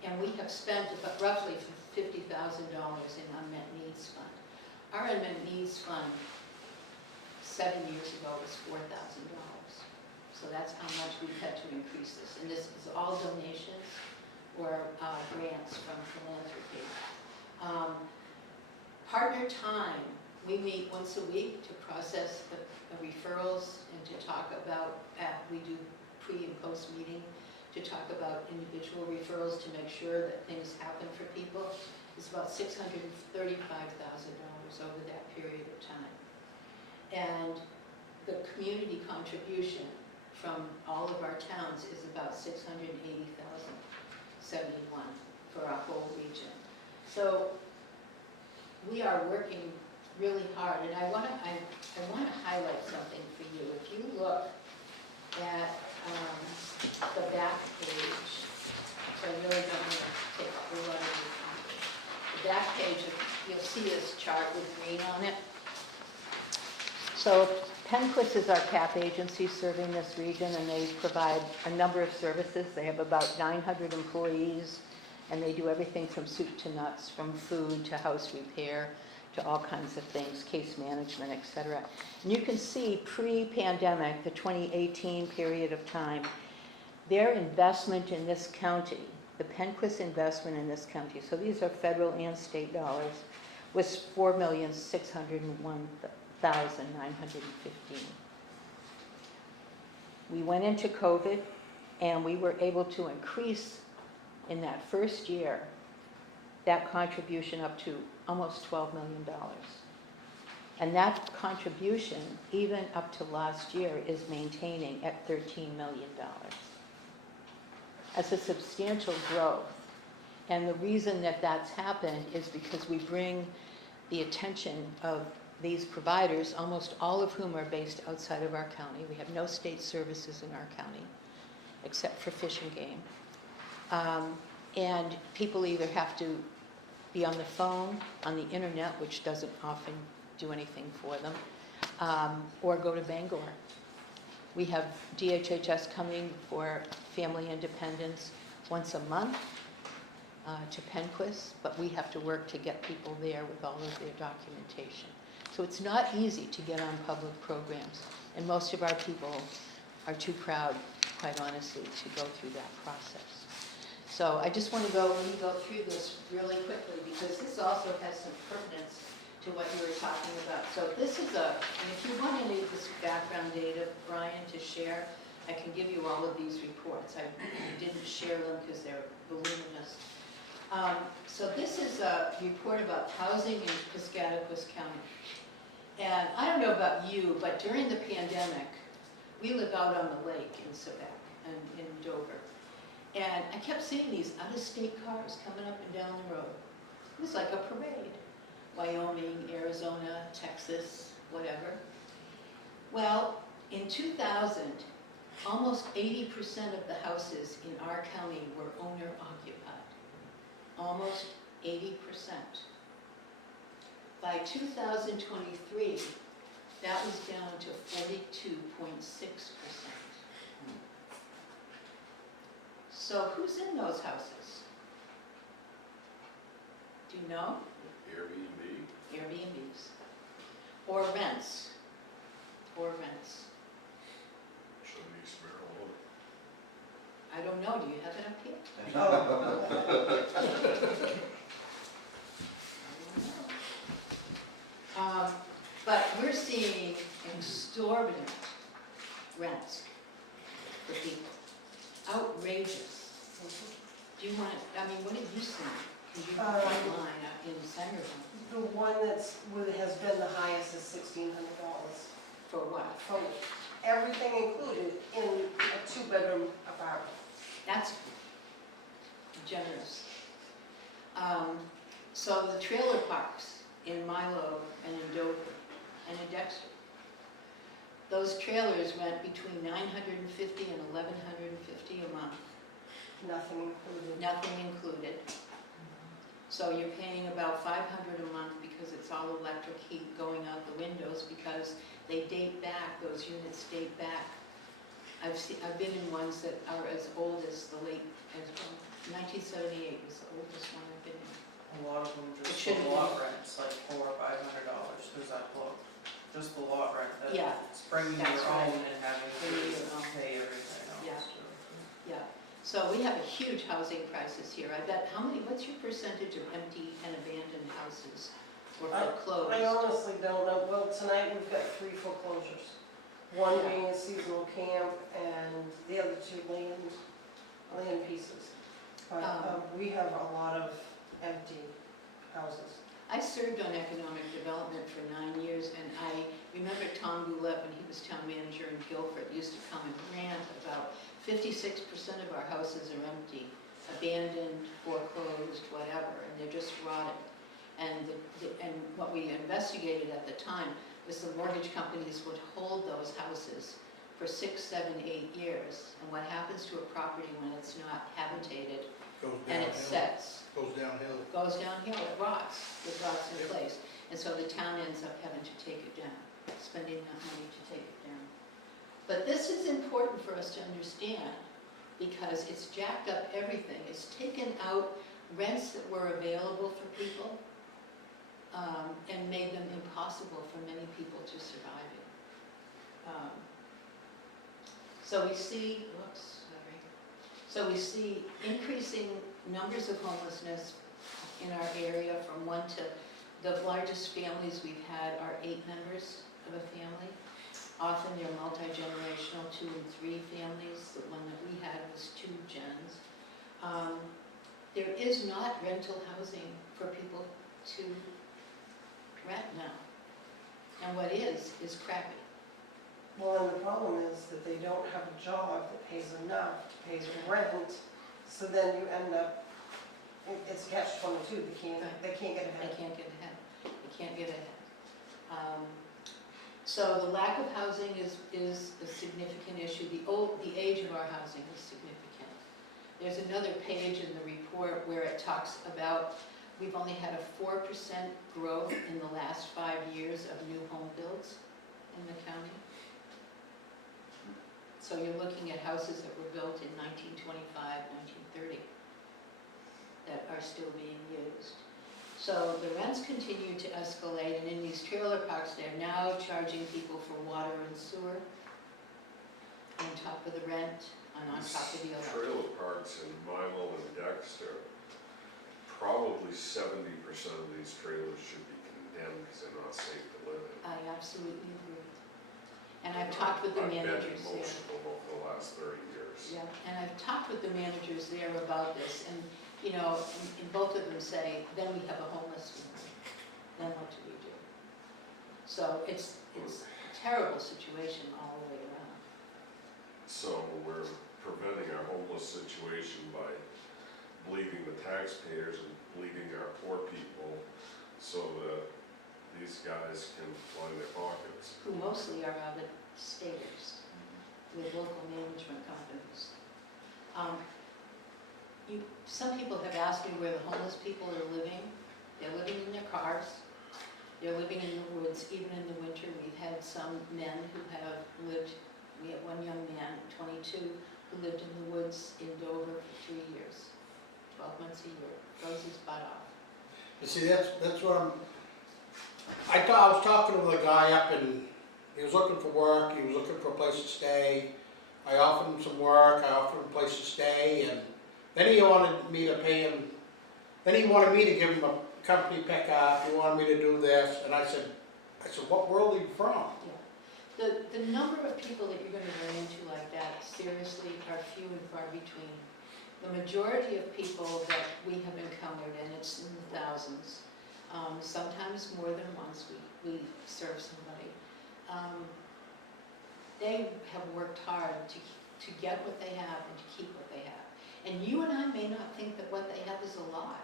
And we have spent roughly $50,000 in unmet needs fund. Our unmet needs fund 7 years ago was $4,000. So that's how much we've had to increase this. And this is all donations or grants from philanthropy. Partner time, we meet once a week to process the referrals and to talk about, we do pre and post meeting, to talk about individual referrals to make sure that things happen for people. It's about $635,000 over that period of time. And the community contribution from all of our towns is about $680,071 for our whole region. So we are working really hard, and I want to highlight something for you. If you look at the back page, so I really don't want to take up a lot of your time. The back page, you'll see this chart with green on it. So Penquist is our CAP agency serving this region, and they provide a number of services. They have about 900 employees, and they do everything from soup to nuts, from food to house repair to all kinds of things, case management, et cetera. And you can see pre-pandemic, the 2018 period of time, their investment in this county, the Penquist investment in this county, so these are federal and state dollars, was $4,601,915. We went into COVID, and we were able to increase in that first year that contribution up to almost $12 million. And that contribution, even up to last year, is maintaining at $13 million. That's a substantial growth. And the reason that that's happened is because we bring the attention of these providers, almost all of whom are based outside of our county. We have no state services in our county, except for Fish and Game. And people either have to be on the phone, on the internet, which doesn't often do anything for them, or go to Bangor. We have DHHS coming for family independence once a month to Penquist, but we have to work to get people there with all of their documentation. So it's not easy to get on public programs, and most of our people are too proud, quite honestly, to go through that process. So I just want to go through this really quickly, because this also has some pertinence to what you were talking about. So this is and if you want any of this background data, Brian, to share, I can give you all of these reports. I didn't share them because they're voluminous. So this is a report about housing in Piscataquis County. And I don't know about you, but during the pandemic, we live out on the lake in Quebec and in Dover. And I kept seeing these out-of-state cars coming up and down the road. It was like a parade. Wyoming, Arizona, Texas, whatever. Well, in 2000, almost 80% of the houses in our county were owner-occupied. Almost 80%. By 2023, that was down to 42.6%. So who's in those houses? Do you know? Airbnbs. Or rents. Shouldn't be marijuana. I don't know, do you have it up here? But we're seeing exorbitant rents for people. Outrageous. Do you want to, I mean, what have you seen? Because you're online in Centerville. The one has been the highest is $1,600. For what? For everything included in a 2-bedroom apartment. That's generous. So the trailer parks in Milo and in Dover and in Dexter, those trailers rent between $950 and $1,150 a month, Nothing included. nothing included. So you're paying about $500 a month because it's all electric heat going out the windows, because they date back, those units date back. I've been in ones that are as old as 1978 was the oldest one I've been in. A lot of them It just shouldn't the be. lot rent's like $400 or $500, who's that quote? Just the lot rent, Yeah, it's bringing your that's right. own and having Bringing to your own. pay everything else. Yeah. so. Yeah, so we have a huge housing crisis here. I bet, what's your percentage of empty and abandoned houses or foreclosed? I honestly don't know. Well, tonight we've got 3 foreclosures. One being a seasonal camp and the other 2 land pieces. But we have a lot of empty houses. I served on economic development for 9 years, and I remember Tom Goulet, when he was town manager in Guilford, used to come and rant about 56% of our houses are empty, abandoned, foreclosed, whatever, and they're just rotting. And what we investigated at the time was the mortgage companies would hold those houses for 6, 7, 8 years. And what happens to a property when it's not habitated and it sets? Goes downhill. Goes downhill, it rots in place. And so the town ends up having to take it down, spending that money to take it down. But this is important for us to understand, because it's jacked up everything. It's taken out rents that were available for people, and made them impossible for many people to survive in. So we see, So we see increasing numbers of homelessness in our area from 1 to, the largest families we've had are 8 members of a family. Often they're multi-generational, 2 and 3 families. The one that we had was 2 gens. There is not rental housing for people to rent now. And what is crappy. Well, and the problem is that they don't have a job that pays enough to pay their rent, so then you end up, it's catch-22, they can't get They ahead. can't get ahead. They can't get ahead. So the lack of housing is a significant issue. The age of our housing is significant. There's another page in the report where it talks about we've only had a 4% growth in the last 5 years of new home builds in the county. So you're looking at houses that were built in 1925, 1930 that are still being used. So the rents continue to escalate, and in these trailer parks, they're now charging people for water and sewer on top of the rent and on top of the electric. Trailer parks in Milo and Dexter, probably 70% of these trailers should be condemned because they're not safe to live in. I absolutely agree. And I've talked with the managers I've been in there. most of them over the last 30 years. Yeah, and I've talked with the managers there about this, and, you know, and both of them say, then we have a homeless family, then what do we do? So it's a terrible situation all the way around. So we're preventing our homeless situation by bleeding the taxpayers and bleeding our poor people so that these guys can line their pockets. Who mostly are out of staters with local management companies. Some people have asked me where the homeless people are living. They're living in their cars. They're living in the woods, even in the winter. We've had some men who have lived, we had one young man, 22, who lived in the woods in Dover for 3 years, 12 months a year, froze his butt off. You see, that's what I was talking with a guy up in, he was looking for work, he was looking for a place to stay. I offered him some work, I offered him a place to stay, and then he wanted me to pay him, then he wanted me to give him a company pickup, he wanted me to do this, and I said, what world are you from? The number of people that you're going to run into like that, seriously, are few and far between. The majority of people that we have encountered, and it's in the thousands, sometimes more than once we serve somebody, they have worked hard to get what they have and to keep what they have. And you and I may not think that what they have is a lot,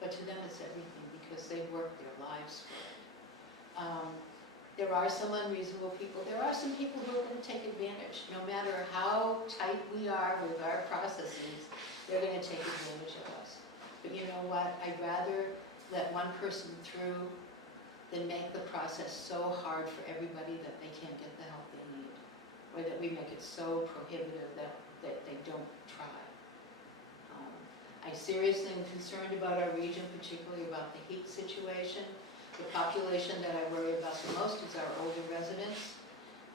but to them it's everything because they've worked their lives for it. There are some unreasonable people. There are some people who are going to take advantage. No matter how tight we are with our processes, they're going to take advantage of us. But you know what? I'd rather let one person through than make the process so hard for everybody that they can't get the help they need, or that we make it so prohibitive that they don't try. I seriously am concerned about our region, particularly about the heat situation. The population that I worry about the most is our older residents,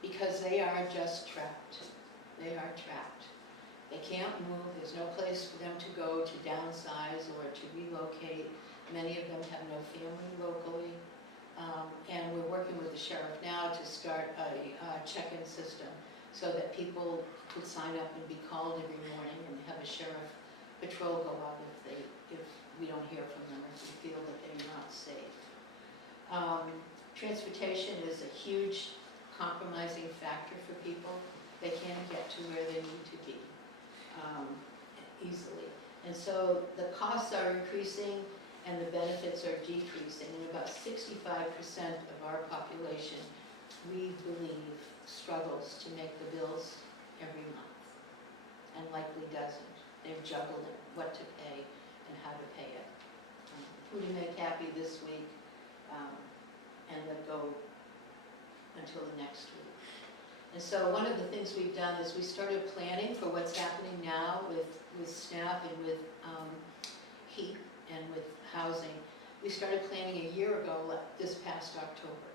because they are just trapped. They are trapped. They can't move, there's no place for them to go to downsize or to relocate. Many of them have no family locally. And we're working with the sheriff now to start a check-in system so that people could sign up and be called every morning and have a sheriff patrol go out if we don't hear from them or if we feel that they're not safe. Transportation is a huge compromising factor for people. They can't get to where they need to be easily. And so the costs are increasing and the benefits are decreasing. And about 65% of our population, we believe, struggles to make the bills every month and likely doesn't. They're juggling what to pay and how to pay it. Who to make happy this week, and then go until the next week. And so one of the things we've done is we started planning for what's happening now with SNAP and with heat and with housing. We started planning a year ago, this past October.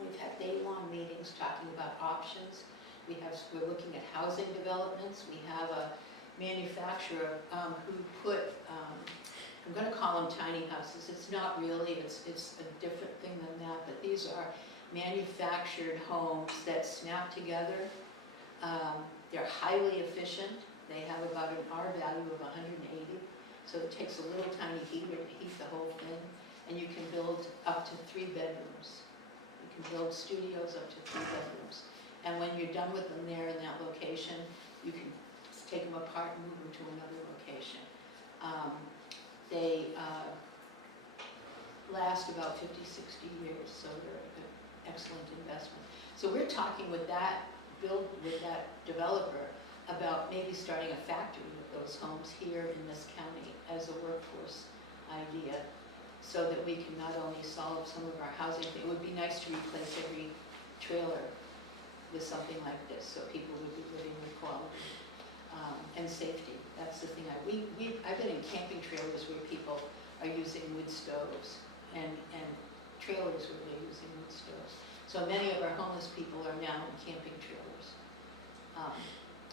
We've had day-long meetings talking about options. We're looking at housing developments. We have a manufacturer who put, I'm going to call them tiny houses. It's not really, it's a different thing than that, but these are manufactured homes that snap together. They're highly efficient. They have about an R value of 180, so it takes a little tiny heater to heat the whole thing, and you can build up to 3 bedrooms. You can build studios up to 3 bedrooms. And when you're done with them there in that location, you can take them apart and move them to another location. They last about 50, 60 years, so they're an excellent investment. So we're talking with that developer about maybe starting a factory with those homes here in this county as a workforce idea, so that we can not only solve some of our housing, it would be nice to replace every trailer with something like this, so people would be living with quality and safety. That's the thing. I've been in camping trailers where people are using wood stoves and trailers where they're using wood stoves. So many of our homeless people are now in camping trailers.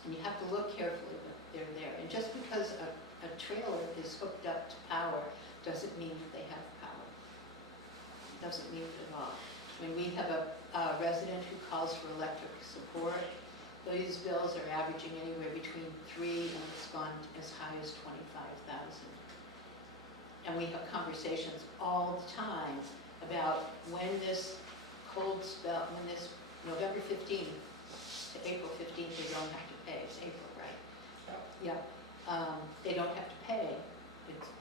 And you have to look carefully, but they're there. And just because a trailer is hooked up to power doesn't mean that they have power. Doesn't mean it at all. When we have a resident who calls for electric support, these bills are averaging anywhere between 3 and it's gone as high as 25,000. And we have conversations all the time about when this cold spell, when this November 15th to April 15th, they don't have to pay. It's April, right? Yeah. They don't have to pay.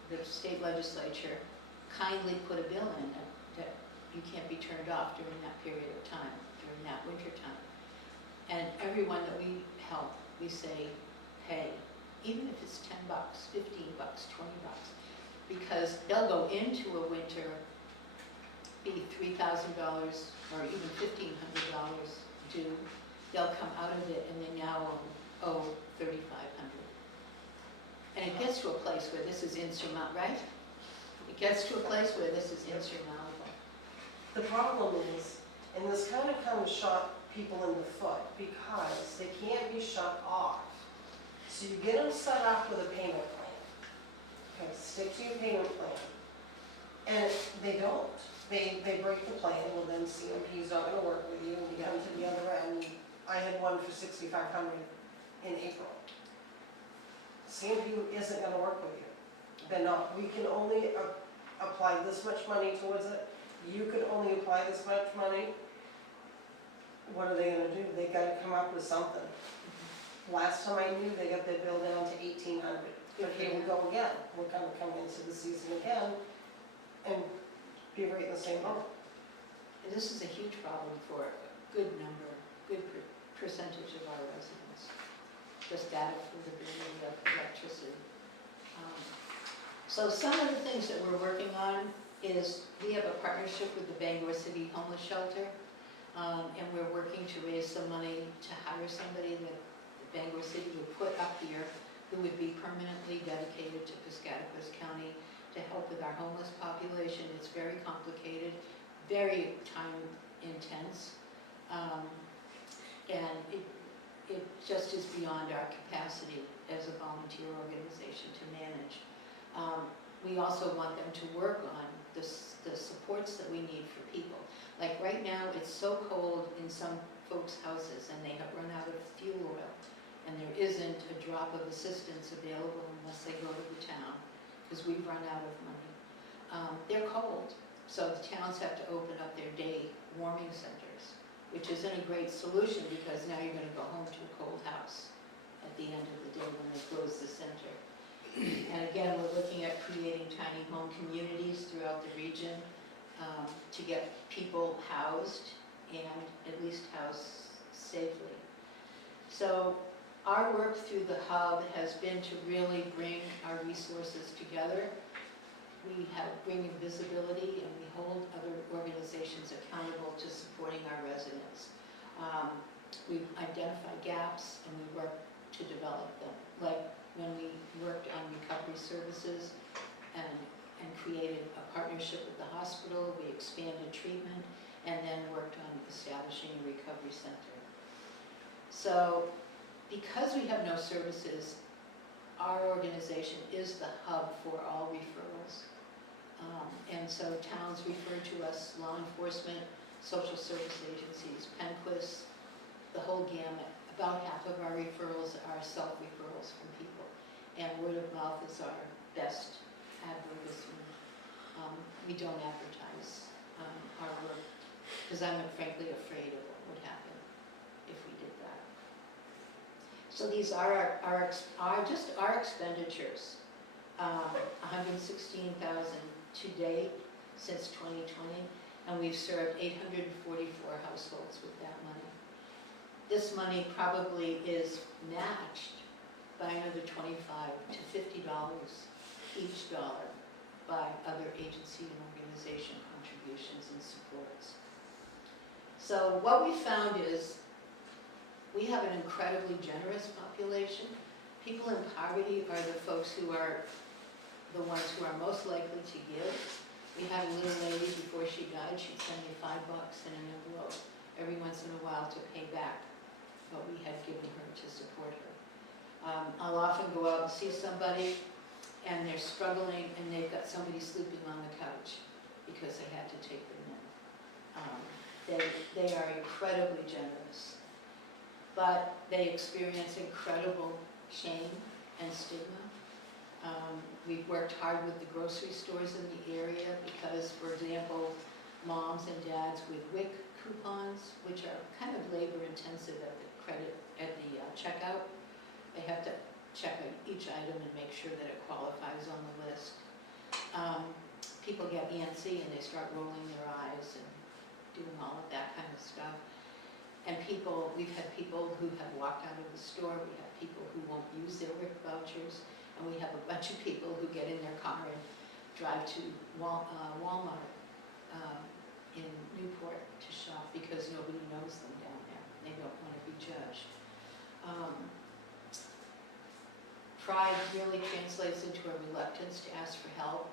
The state legislature kindly put a bill in that you can't be turned off during that period of time, during that winter time. And everyone that we help, we say, pay, even if it's $10, $15, $20, because they'll go into a winter, be $3,000 or even $1,500 due. They'll come out of it and they now owe $3,500. And it gets to a place where this is insurmountable, right? It gets to a place where this is insurmountable. The problem is, and this kind of shot people in the foot, because they can't be shut off. So you get them set up with a payment plan. Okay, stick to your payment plan. And they don't. They break the plan, well then CMP's not gonna work with you, and you come to the other end. I had one for $6,500 in April. CMP isn't gonna work with you. They're not. We can only apply this much money towards it. You could only apply this much money. What are they gonna do? They gotta come up with something. Last time I knew, they got their bill down to $1,800. But here we go again. We're gonna come into the season again and be right in the same boat. And this is a huge problem for a good percentage of our residents. Just that affordability of electricity. So some of the things that we're working on is we have a partnership with the Bangor City Homeless Shelter, and we're working to raise some money to hire somebody that the Bangor City would put up here who would be permanently dedicated to Piscataquis County to help with our homeless population. It's very complicated, very time intense, and it just is beyond our capacity as a volunteer organization to manage. We also want them to work on the supports that we need for people. Like right now, it's so cold in some folks' houses and they have run out of fuel oil, and there isn't a drop of assistance available unless they go to the town, because we've run out of money. They're cold, so the towns have to open up their day warming centers, which isn't a great solution because now you're going to go home to a cold house at the end of the day when they close the center. And again, we're looking at creating tiny home communities throughout the region to get people housed and at least housed safely. So our work through the hub has been to really bring our resources together. We bring visibility and we hold other organizations accountable to supporting our residents. We've identified gaps and we work to develop them. Like when we worked on recovery services and created a partnership with the hospital, we expanded treatment and then worked on establishing a recovery center. So because we have no services, our organization is the hub for all referrals. And so towns refer to us, law enforcement, social service agencies, PennQuist, the whole gamut. About half of our referrals are self-referrals from people. And word of mouth is our best advertisement. We don't advertise our work because I'm frankly afraid of what would happen if we did that. So these are just our expenditures. 116,000 to date since 2020, and we've served 844 households with that money. This money probably is matched by another $25 to $50 each dollar by other agency and organization contributions and supports. So what we found is we have an incredibly generous population. People in poverty are the folks who are the ones who are most likely to give. We had a little lady before she died, she'd send me $5 in an envelope every once in a while to pay back what we had given her to support her. I'll often go out and see somebody and they're struggling and they've got somebody sleeping on the couch because they had to take them in. They are incredibly generous, but they experience incredible shame and stigma. We've worked hard with the grocery stores in the area because, for example, moms and dads with WIC coupons, which are kind of labor intensive at the checkout, they have to check out each item and make sure that it qualifies on the list. People get antsy and they start rolling their eyes and doing all of that kind of stuff. And we've had people who have walked out of the store, we have people who won't use their WIC vouchers, and we have a bunch of people who get in their car and drive to Walmart in Newport to shop because nobody knows them down there. They don't want to be judged. Pride really translates into a reluctance to ask for help.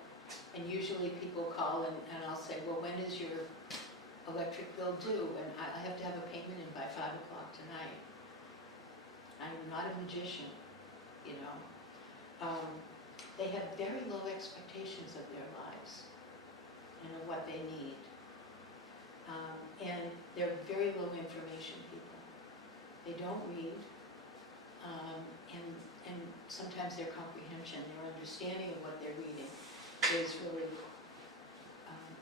And usually people call and I'll say, well, when is your electric bill due? And I have to have a payment in by 5 o'clock tonight. I'm not a magician, you know. They have very low expectations of their lives and of what they need. And they're very low information people. They don't read, and sometimes their comprehension, their understanding of what they're reading is really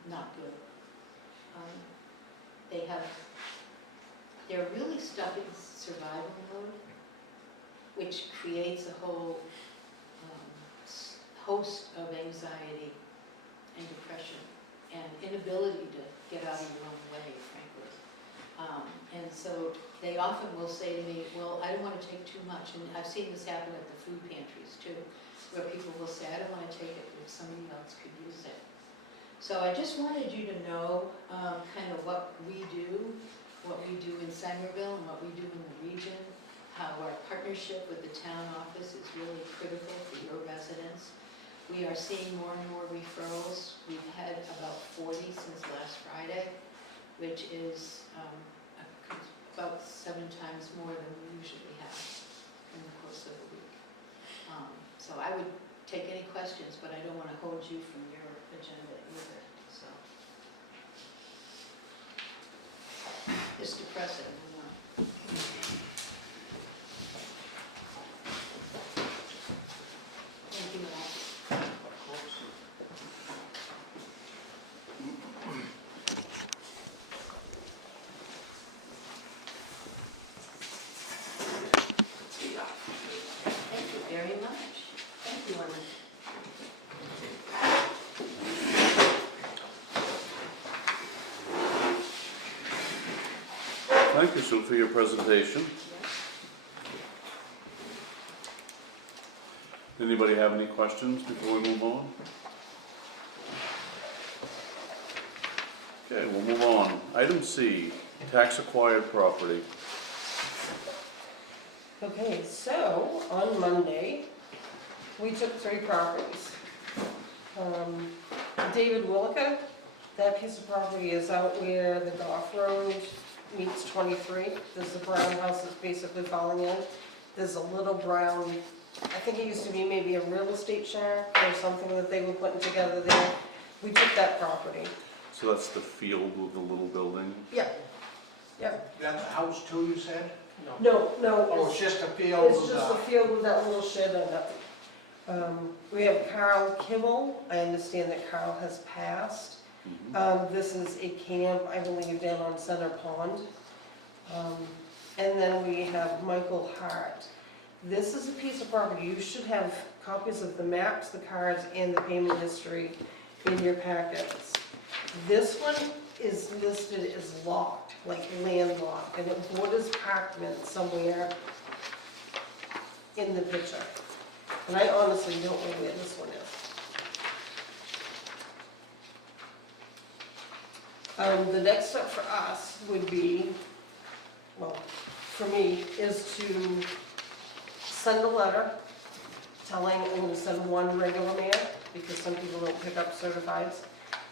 not good. They're really stuck in survival mode, which creates a whole host of anxiety and depression and inability to get out of your own way, frankly. And so they often will say to me, well, I don't want to take too much. And I've seen this happen at the food pantries too, where people will say, I don't want to take it if somebody else could use it. So I just wanted you to know kind of what we do in Sangerville and what we do in the region, how our partnership with the town office is really critical for your residents. We are seeing more and more referrals. We've had about 40 since last Friday, which is about 7 times more than we usually have in the course of a week. So I would take any questions, but I don't want to hold you from your agenda either, so. It's depressing, I know. Thank you, Matt. Thank you very much. Thank you, Ellen. Thank you, Sue, for your presentation. Anybody have any questions before we move on? Okay, we'll move on. Item C, tax acquired property. Okay, so on Monday, we took 3 properties. David Willica, that piece of property is out where the Goff Road meets 23. There's the brown house that's basically falling in. There's a little brown, I think it used to be maybe a real estate shack or something that they were putting together there. We took that property. So that's the field with the little building? Yep. Yep. That's a house too, you said? No, Oh, it's just a field it's with, just a field with that little shed on it. We have Carl Kimmel. I understand that Carl has passed. This is a camp, I believe, down on Center Pond. And then we have Michael Hart. This is a piece of property, you should have copies of the maps, the cards, and the payment history in your packets. This one is listed as locked, like landlocked, and it borders Parkman somewhere in the picture. And I honestly don't know where this one is. The next step for us would be, well, for me, is to send a letter telling, I'm gonna send one regular mail, because some people don't pick up certifieds,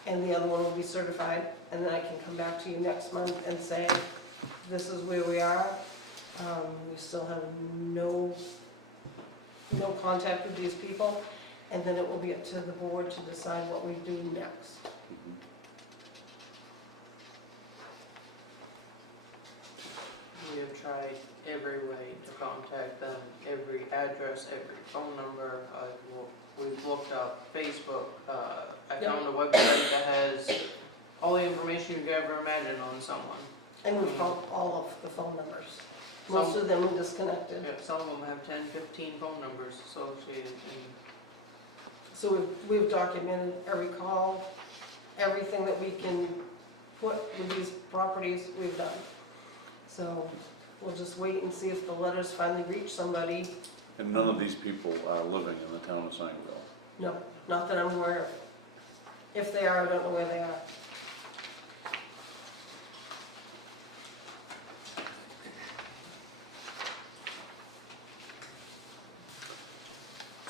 and the other one will be certified, and then I can come back to you next month and say, this is where we are. We still have no contact with these people, and then it will be up to the board to decide what we do next. We have tried every way to contact them, every address, every phone number. We've looked up Facebook. I found a website that has all the information you could ever imagine on someone. And we've called all of the phone numbers. Most of them are disconnected. Yeah, some of them have 10, 15 phone numbers associated. So we've documented every call, everything that we can put with these properties, we've done. So we'll just wait and see if the letters finally reach somebody. And none of these people are living in the town of Sangerville. No, not that I'm aware of. If they are, I don't know where they are.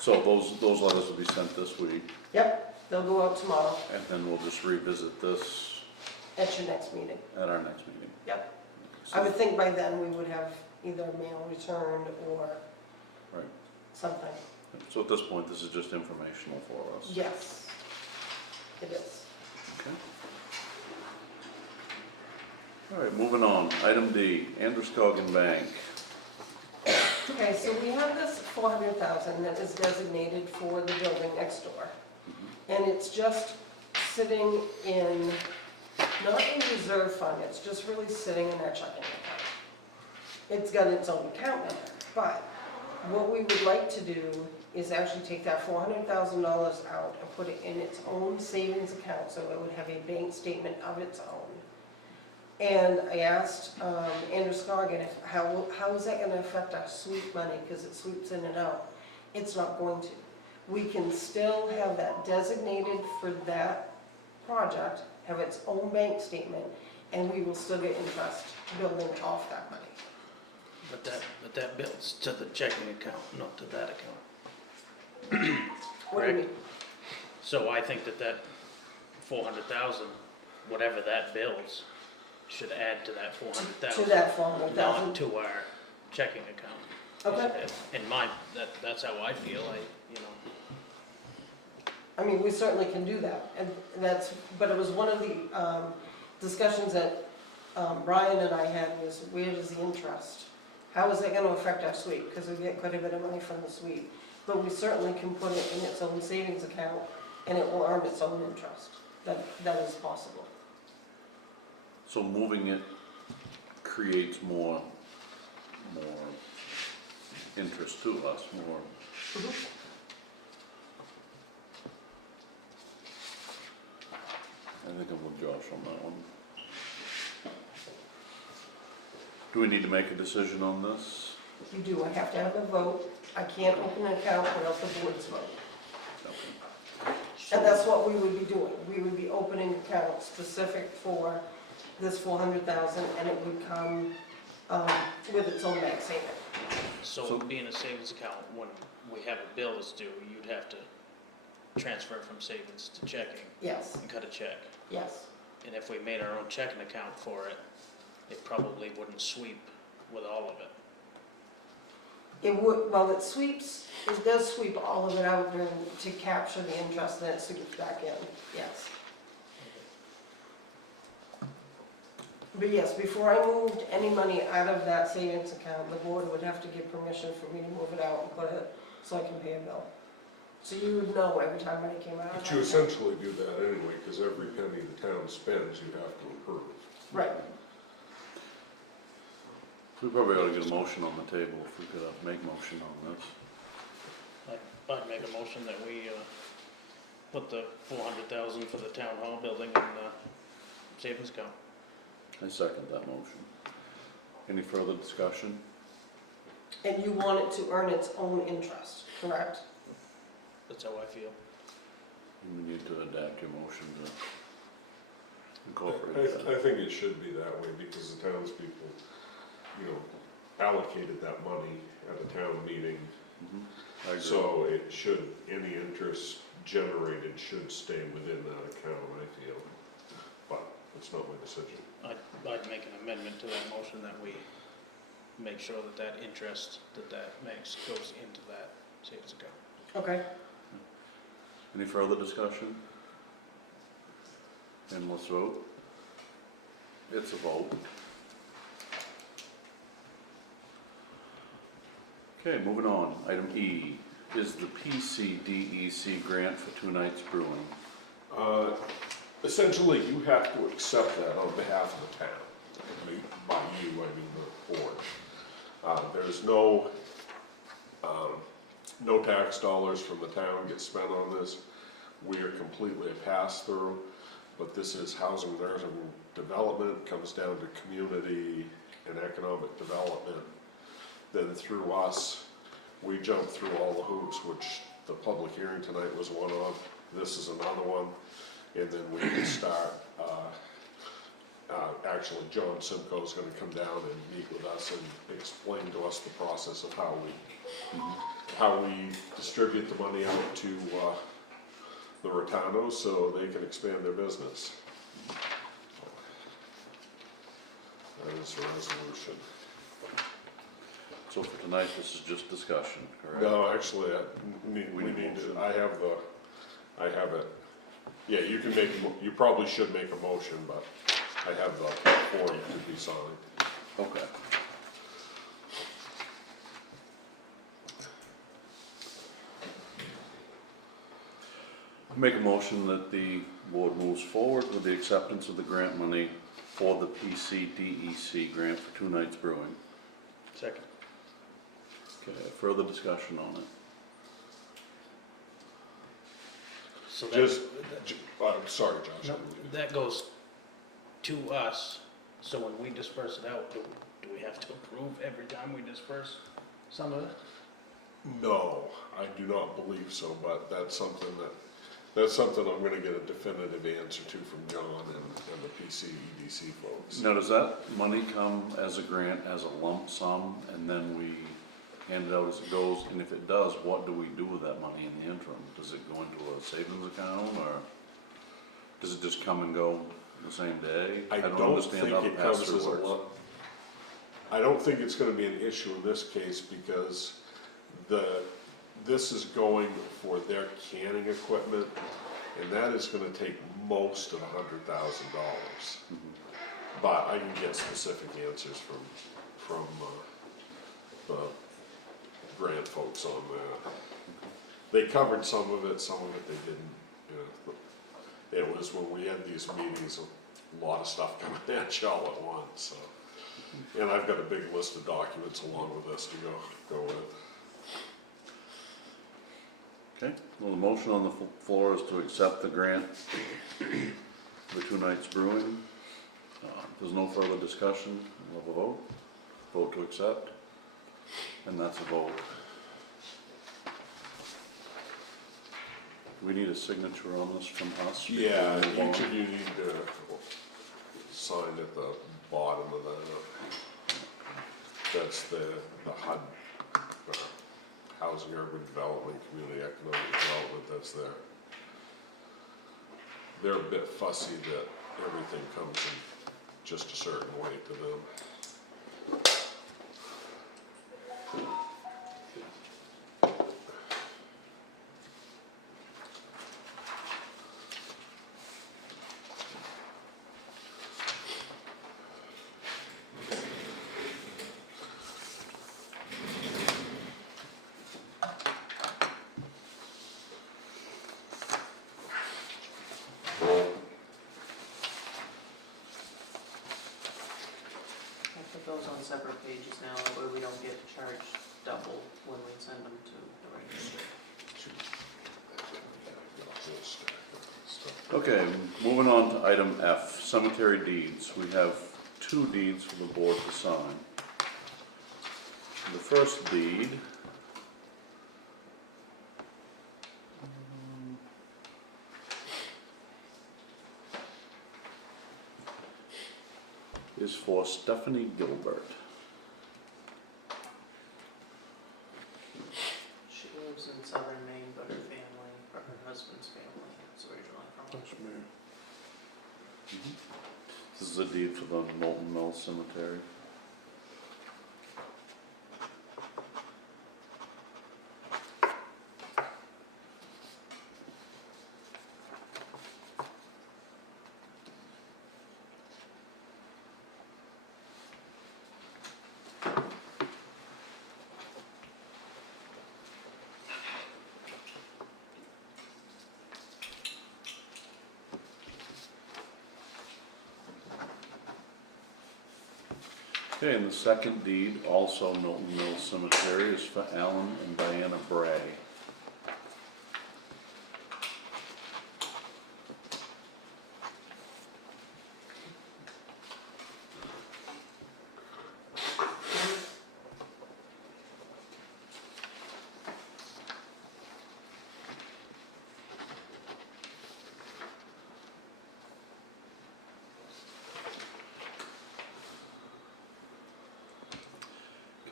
So those letters will be sent this week, Yep, they'll go out tomorrow and then we'll just revisit this at your next meeting. at our next meeting. Yep. So- I would think by then we would have either mail returned or Right. something. So at this point, this is just informational for us. Yes, it is. Okay. All right, moving on. Item D, Androscoggin Bank. Okay, so we have this 400,000 that is designated for the building next door. And it's just sitting in, not in reserve fund, it's just really sitting in our checking account. It's got its own account number, but what we would like to do is actually take that $400,000 out and put it in its own savings account, so it would have a bank statement of its own. And I asked Androscoggin, how is that gonna affect our sweep money, because it sweeps in and out? It's not going to. We can still have that designated for that project, have its own bank statement, and we will still get interest building off that money. But that builds to the checking account, not to that account. What do you Correct. mean? So I think that 400,000, whatever that builds, should add to that To 400,000, that 400,000? not to our checking account. Okay. In my, that's how I feel, you know. I mean, we certainly can do that, and that's, but it was one of the discussions that Brian and I had was, where is the interest? How is that gonna affect our sweep? Because we get quite a bit of money from the sweep. But we certainly can put it in its own savings account, and it will earn its own interest. That is possible. So moving it creates more interest to us, more. I think I'm with Josh on that one. Do we need to make a decision on this? You do, I have to have a vote. I can't open an account without the board's vote. Okay. And that's what we would be doing. We would be opening accounts specific for this 400,000, and it would come with its own bank statement. So being a savings account, when we have a bill that's due, you'd have to transfer from savings to checking Yes, and cut a check. yes. And if we made our own checking account for it, it probably wouldn't sweep with all of it. It would, well, it sweeps, it does sweep all of it out to capture the interest, then it sweeps back in, yes. But yes, before I moved any money out of that savings account, the board would have to give permission for me to move it out and put it, so I can pay a bill. So you would know every time money came out? But you essentially do that anyway, because every penny the town spends, you have to approve. Right. We probably ought to get a motion on the table if we could make motion on this. I'd make a motion that we, put the 400,000 for the town hall building in, savings account. I second that motion. Any further discussion? And you want it to earn its own interest, correct? That's how I feel. We need to adapt your motion to incorporate that. I think it should be that way, because the townspeople, you know, allocated that money at a town meeting. Mhm. I agree. So it should, any interest generated should stay within that account, I feel. But it's not my decision. I'd make an amendment to that motion that we make sure that that interest that makes goes into that savings account. Okay. Any further discussion? And let's vote. It's a vote. Okay, moving on. Item E is the PCDEC grant for 2 Nights Brewing. Essentially, you have to accept that on behalf of the town. I mean, by you, I mean the board. There's no tax dollars from the town get spent on this. We are completely a pass-through, but this is housing and urban development, comes down to community and economic development. Then through us, we jump through all the hoops, which the public hearing tonight was one of. This is another one. And then we can start, actually, John Simcoe is gonna come down and meet with us and explain to us the process of how we distribute the money out to, the Rotanos so they can expand their business. That is the resolution. So for tonight, this is just discussion, correct? No, actually, we need need motion. to, I have it. Yeah, you can make, you probably should make a motion, but I have the form to be signed. Okay. Make a motion that the board moves forward with the acceptance of the grant money for the PCDEC grant for 2 Nights Brewing. Second. Okay, further discussion on it. So I'm sorry, Josh. No, that goes to us, so when we disperse it out, do we have to approve every time we disperse some of it? No, I do not believe so, but that's something I'm gonna get a definitive answer to from John and the PCEDC folks. Now, does that money come as a grant, as a lump sum, and then we hand it out as it goes? And if it does, what do we do with that money in the interim? Does it go into a savings account, or does it just come and go the same day? I don't understand think how the it comes pass-through as a works. lump. I don't think it's gonna be an issue in this case because this is going for their canning equipment, and that is gonna take most of $100,000. But I can get specific answers from the grant folks on that. They covered some of it they didn't. You know. It was when we had these meetings, a lot of stuff coming at y'all at once, so. And I've got a big list of documents along with this to go with. Okay, well, the motion on the floor is to accept the grant for 2 Nights Brewing. If there's no further discussion, we'll have a vote. Vote to accept, and that's a vote. Do we need a signature on this from us? Yeah, before we move each on? of you need to sign at the bottom of that. That's the HUD, Housing Urban Development, Community Economic Development, that's there. They're a bit fussy that everything comes in just a certain way to them. separate pages now, that way we don't get charged double when we send them to the registry. Okay, moving on to item F, cemetery deeds. We have 2 deeds for the board to sign. The first deed is for Stephanie Gilbert. She lives in southern Maine, but her family, or her husband's family, is originally from. This is a deed for the Knowlton Mill Cemetery. Okay, and the second deed, also Knowlton Mill Cemetery, is for Alan and Diana Bray.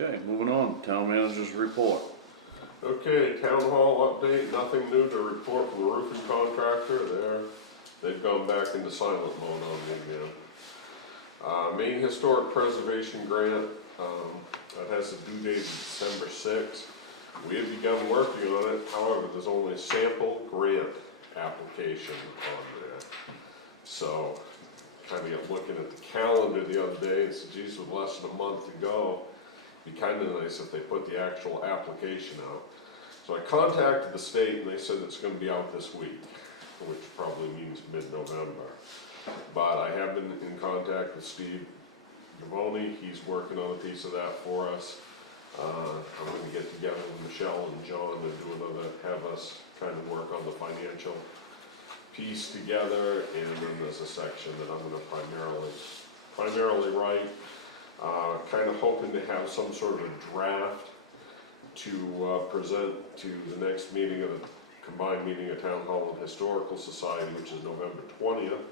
Okay, moving on, town manager's report. Okay, town hall update, nothing new to report from the roofing contractor. They've gone back into silent mode on me again. Maine Historic Preservation Grant, that has a due date of December 6th. We have begun working on it, however, there's only a sample grant application on there. So, kind of got looking at the calendar the other day and said, geez, with less than a month to go, it'd be kind of nice if they put the actual application out. So I contacted the state and they said it's going to be out this week, which probably means mid-November. But I have been in contact with Steve Gavoni. He's working on a piece of that for us. I'm going to get together with Michelle and John and have us kind of work on the financial piece together. And then there's a section that I'm going to primarily write. Kind of hoping to have some sort of a draft to present to the next meeting of the combined meeting of Town Hall and Historical Society, which is November 20th,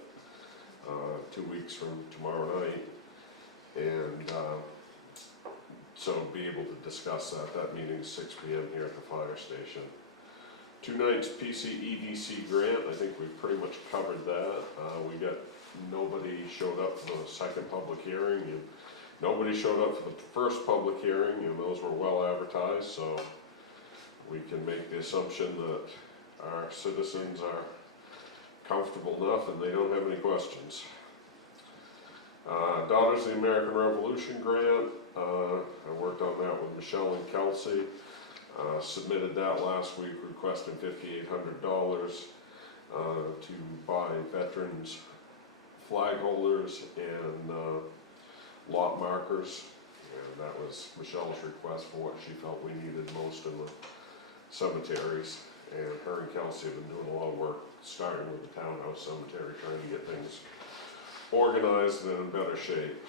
2 weeks from tomorrow night. And so be able to discuss that. That meeting is 6 p.m. here at the fire station. 2 nights PCEDC grant, I think we've pretty much covered that. Nobody showed up for the second public hearing. Nobody showed up for the first public hearing, and those were well advertised, so we can make the assumption that our citizens are comfortable enough and they don't have any questions. Daughters of the American Revolution grant, I worked on that with Michelle and Kelsey. Submitted that last week requesting $5,800 to buy veterans flag holders and lot markers, and that was Michelle's request for what she felt we needed most in the cemeteries. And her and Kelsey have been doing a lot of work, starting with the townhouse cemetery, trying to get things organized and in better shape.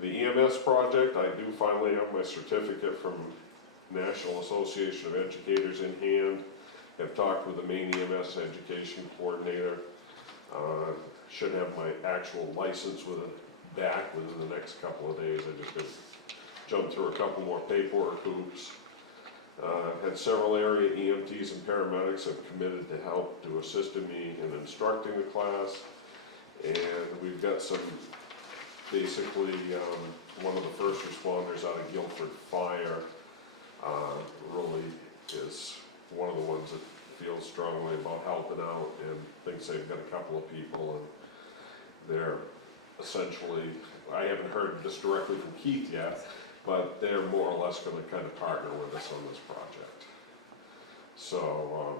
The EMS project, I do finally have my certificate from National Association of Educators in hand. Have talked with the Maine EMS Education Coordinator. Should have my actual license back within the next couple of days. I just got to jump through a couple more paperwork hoops. Had several area EMTs and paramedics have committed to help to assist me in instructing the class. And we've got some, basically, one of the first responders out of Guilford Fire really is one of the ones that feels strongly about helping out and thinks they've got a couple of people, and they're essentially, I haven't heard this directly from Keith yet, but they're more or less going to kind of partner with us on this project. So,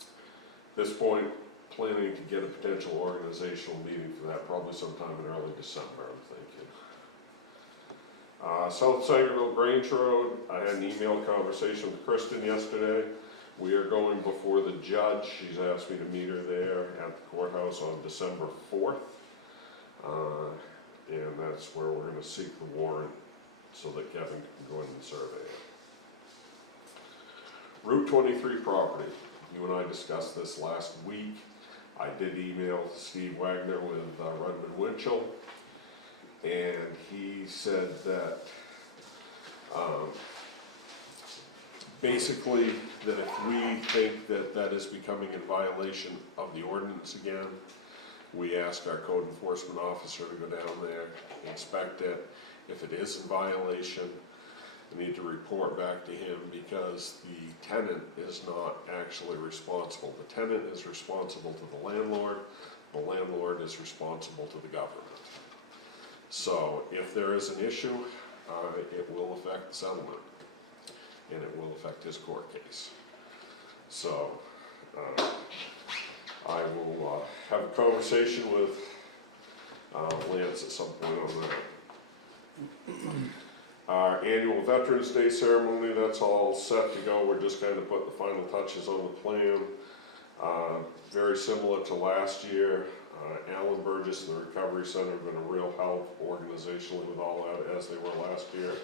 at this point, planning to get a potential organizational meeting for that probably sometime in early December, I'm thinking. South Sangerville Grange Road, I had an email conversation with Kristen yesterday. We are going before the judge. She's asked me to meet her there at the courthouse on December 4th. And that's where we're gonna seek the warrant so that Kevin can go in and survey it. Route 23 property. You and I discussed this last week. I did email Steve Wagner with Redmond Winchell, and he said that basically that if we think that that is becoming in violation of the ordinance again, we asked our code enforcement officer to go down there, inspect it. If it is in violation, we need to report back to him because the tenant is not actually responsible. The tenant is responsible to the landlord is responsible to the government. So if there is an issue, it will affect the settlement, and it will affect his court case. So I will have a conversation with Lance at some point on that. Our annual Veterans Day ceremony, that's all set to go. We're just going to put the final touches on the plan. Very similar to last year. Alan Burgess and the Recovery Center have been a real help organizationally with all that, as they were last year.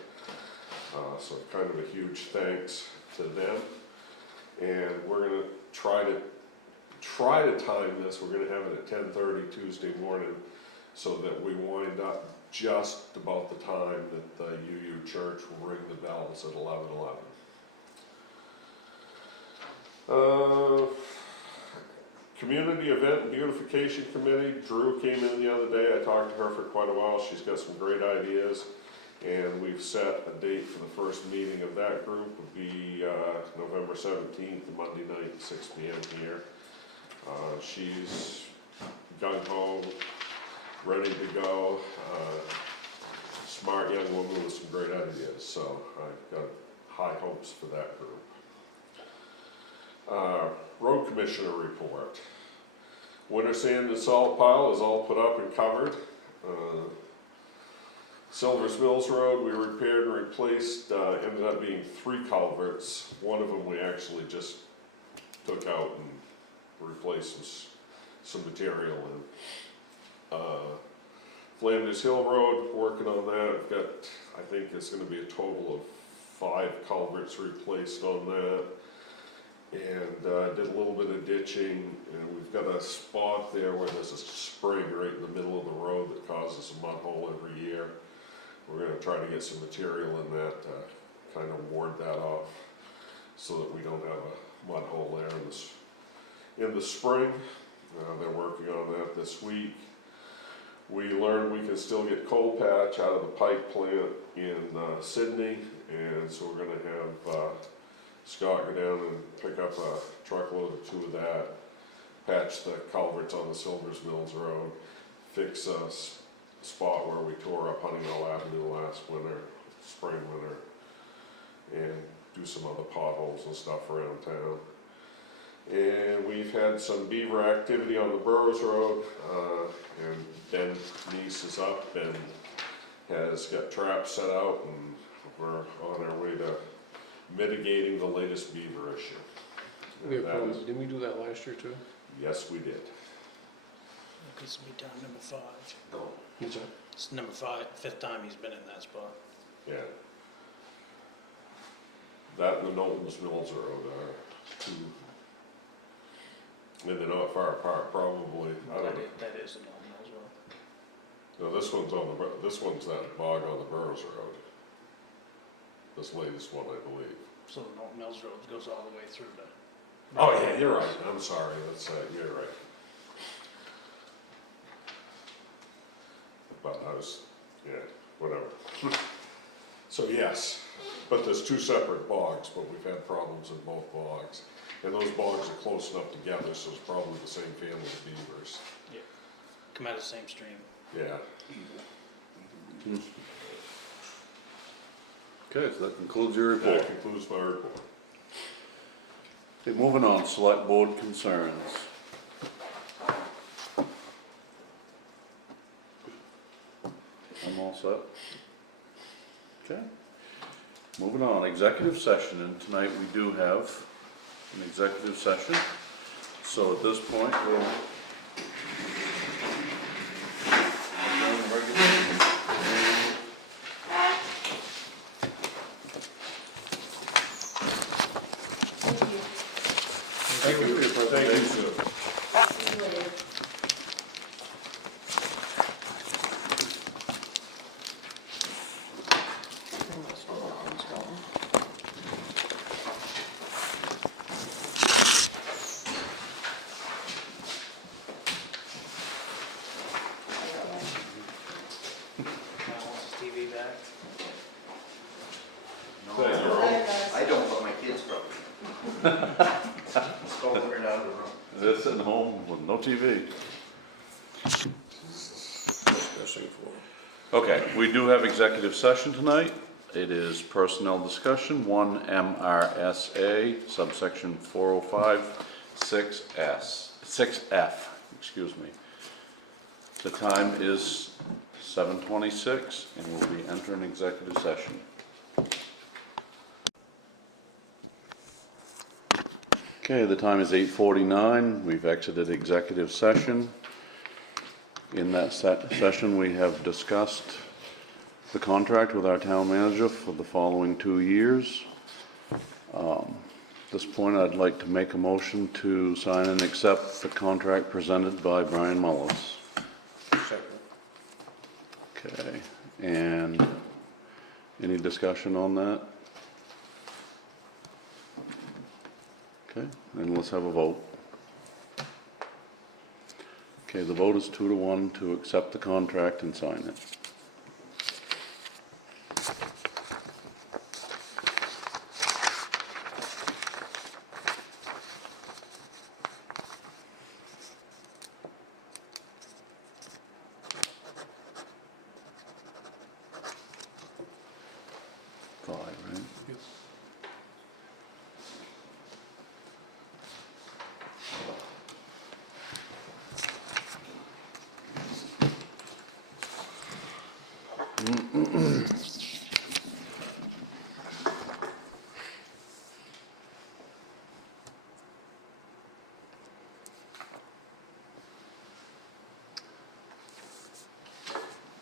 So kind of a huge thanks to them. And we're going to try to time this. We're going to have it at 10:30 Tuesday morning so that we wind up just about the time that the UU Church will ring the bells at 11:11. Community Event and Beautification Committee, Drew came in the other day. I talked to her for quite a while. She's got some great ideas, and we've set a date for the first meeting of that group. It will be November 17th, Monday night, 6 p.m. here. She's gung-ho, ready to go. Smart young woman with some great ideas, so I've got high hopes for that group. Road Commissioner report. Winter sand and salt pile is all put up and covered. Silvers Mills Road, we repaired and replaced, ended up being 3 culverts. One of them we actually just took out and replaced some material in. Flanders Hill Road, working on that. We've got, I think it's gonna be a total of 5 culverts replaced on that. And did a little bit of ditching, and we've got a spot there where there's a spring right in the middle of the road that causes a mud hole every year. We're gonna try to get some material in that to kind of ward that off so that we don't have a mud hole there in the spring. They're working on that this week. We learned we can still get coal patch out of the pipe plant in Sydney, and so we're gonna have Scott go down and pick up a truckload or 2 of that, patch the culverts on the Silvers Mills Road, fix a spot where we tore up Honeywell Avenue last spring winter, and do some other potholes and stuff around town. And we've had some beaver activity on the Burrows Road, and Ben Neese is up and has got traps set out, and we're on our way to mitigating the latest beaver issue. Didn't we do that last year too? Yes, we did. This will be time number 5. No. What's that? It's number 5, 5th time he's been in that spot. Yeah. That and the Knowles Mills Road are 2, and they're not far apart, probably. I don't know. That is the Norton Mills Road. No, this one's that bog on the Burrows Road. This latest one, I believe. So the Norton Mills Road goes all the way through to. Oh, yeah, you're right. I'm sorry. You're right. But whatever. So yes, but there's 2 separate bogs, but we've had problems in both bogs. And those bogs are close enough together, so it's probably the same family of beavers. Yeah. Come out of the same stream. Yeah. Okay, so that concludes your report. That concludes my report. Okay, moving on, select board concerns. I'm all set. moving on, executive session, and tonight we do have an executive session. So at this point, we'll adjourn the regular meeting. Thank you. Thank you for your Thank you, presentation. Sue. See you later. Now wants his TV back. No, Thank you. Bye, guys. I don't, but my kids probably. Stole it out of the room. They're sitting home with no TV. Okay, we do have executive session tonight. It is personnel discussion, 1 MRSA, subsection 405, 6F, excuse me. The time is 7:26, and we'll be entering executive session. Okay, the time is 8:49. We've exited executive session. In that session, we have discussed the contract with our town manager for the following 2 years. At this point, I'd like to make a motion to sign and accept the contract presented by Brian Mullis. Okay, and any discussion on that? Okay, then let's have a vote. Okay, the vote is 2-1 to accept the contract and sign it. Five, right?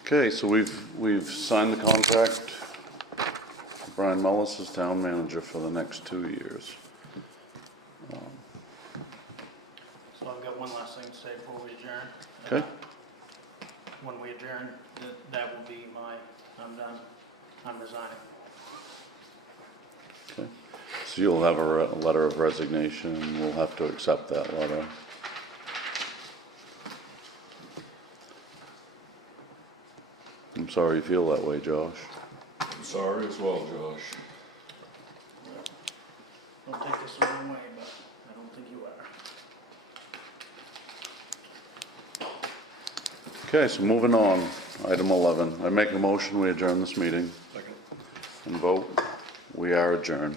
Okay, so we've signed the contract for Brian Mullis as town manager for the next 2 years. So I've got one last thing to say before we adjourn. Okay. When we adjourn, that will be I'm done, I'm resigning. Okay, so you'll have a letter of resignation, and we'll have to accept that letter. I'm sorry you feel that way, Josh. I'm sorry as well, Josh. Don't take this the wrong way, but I don't think you are. Okay, so moving on, item 11. I make a motion, we adjourn this meeting. And vote, we are adjourned.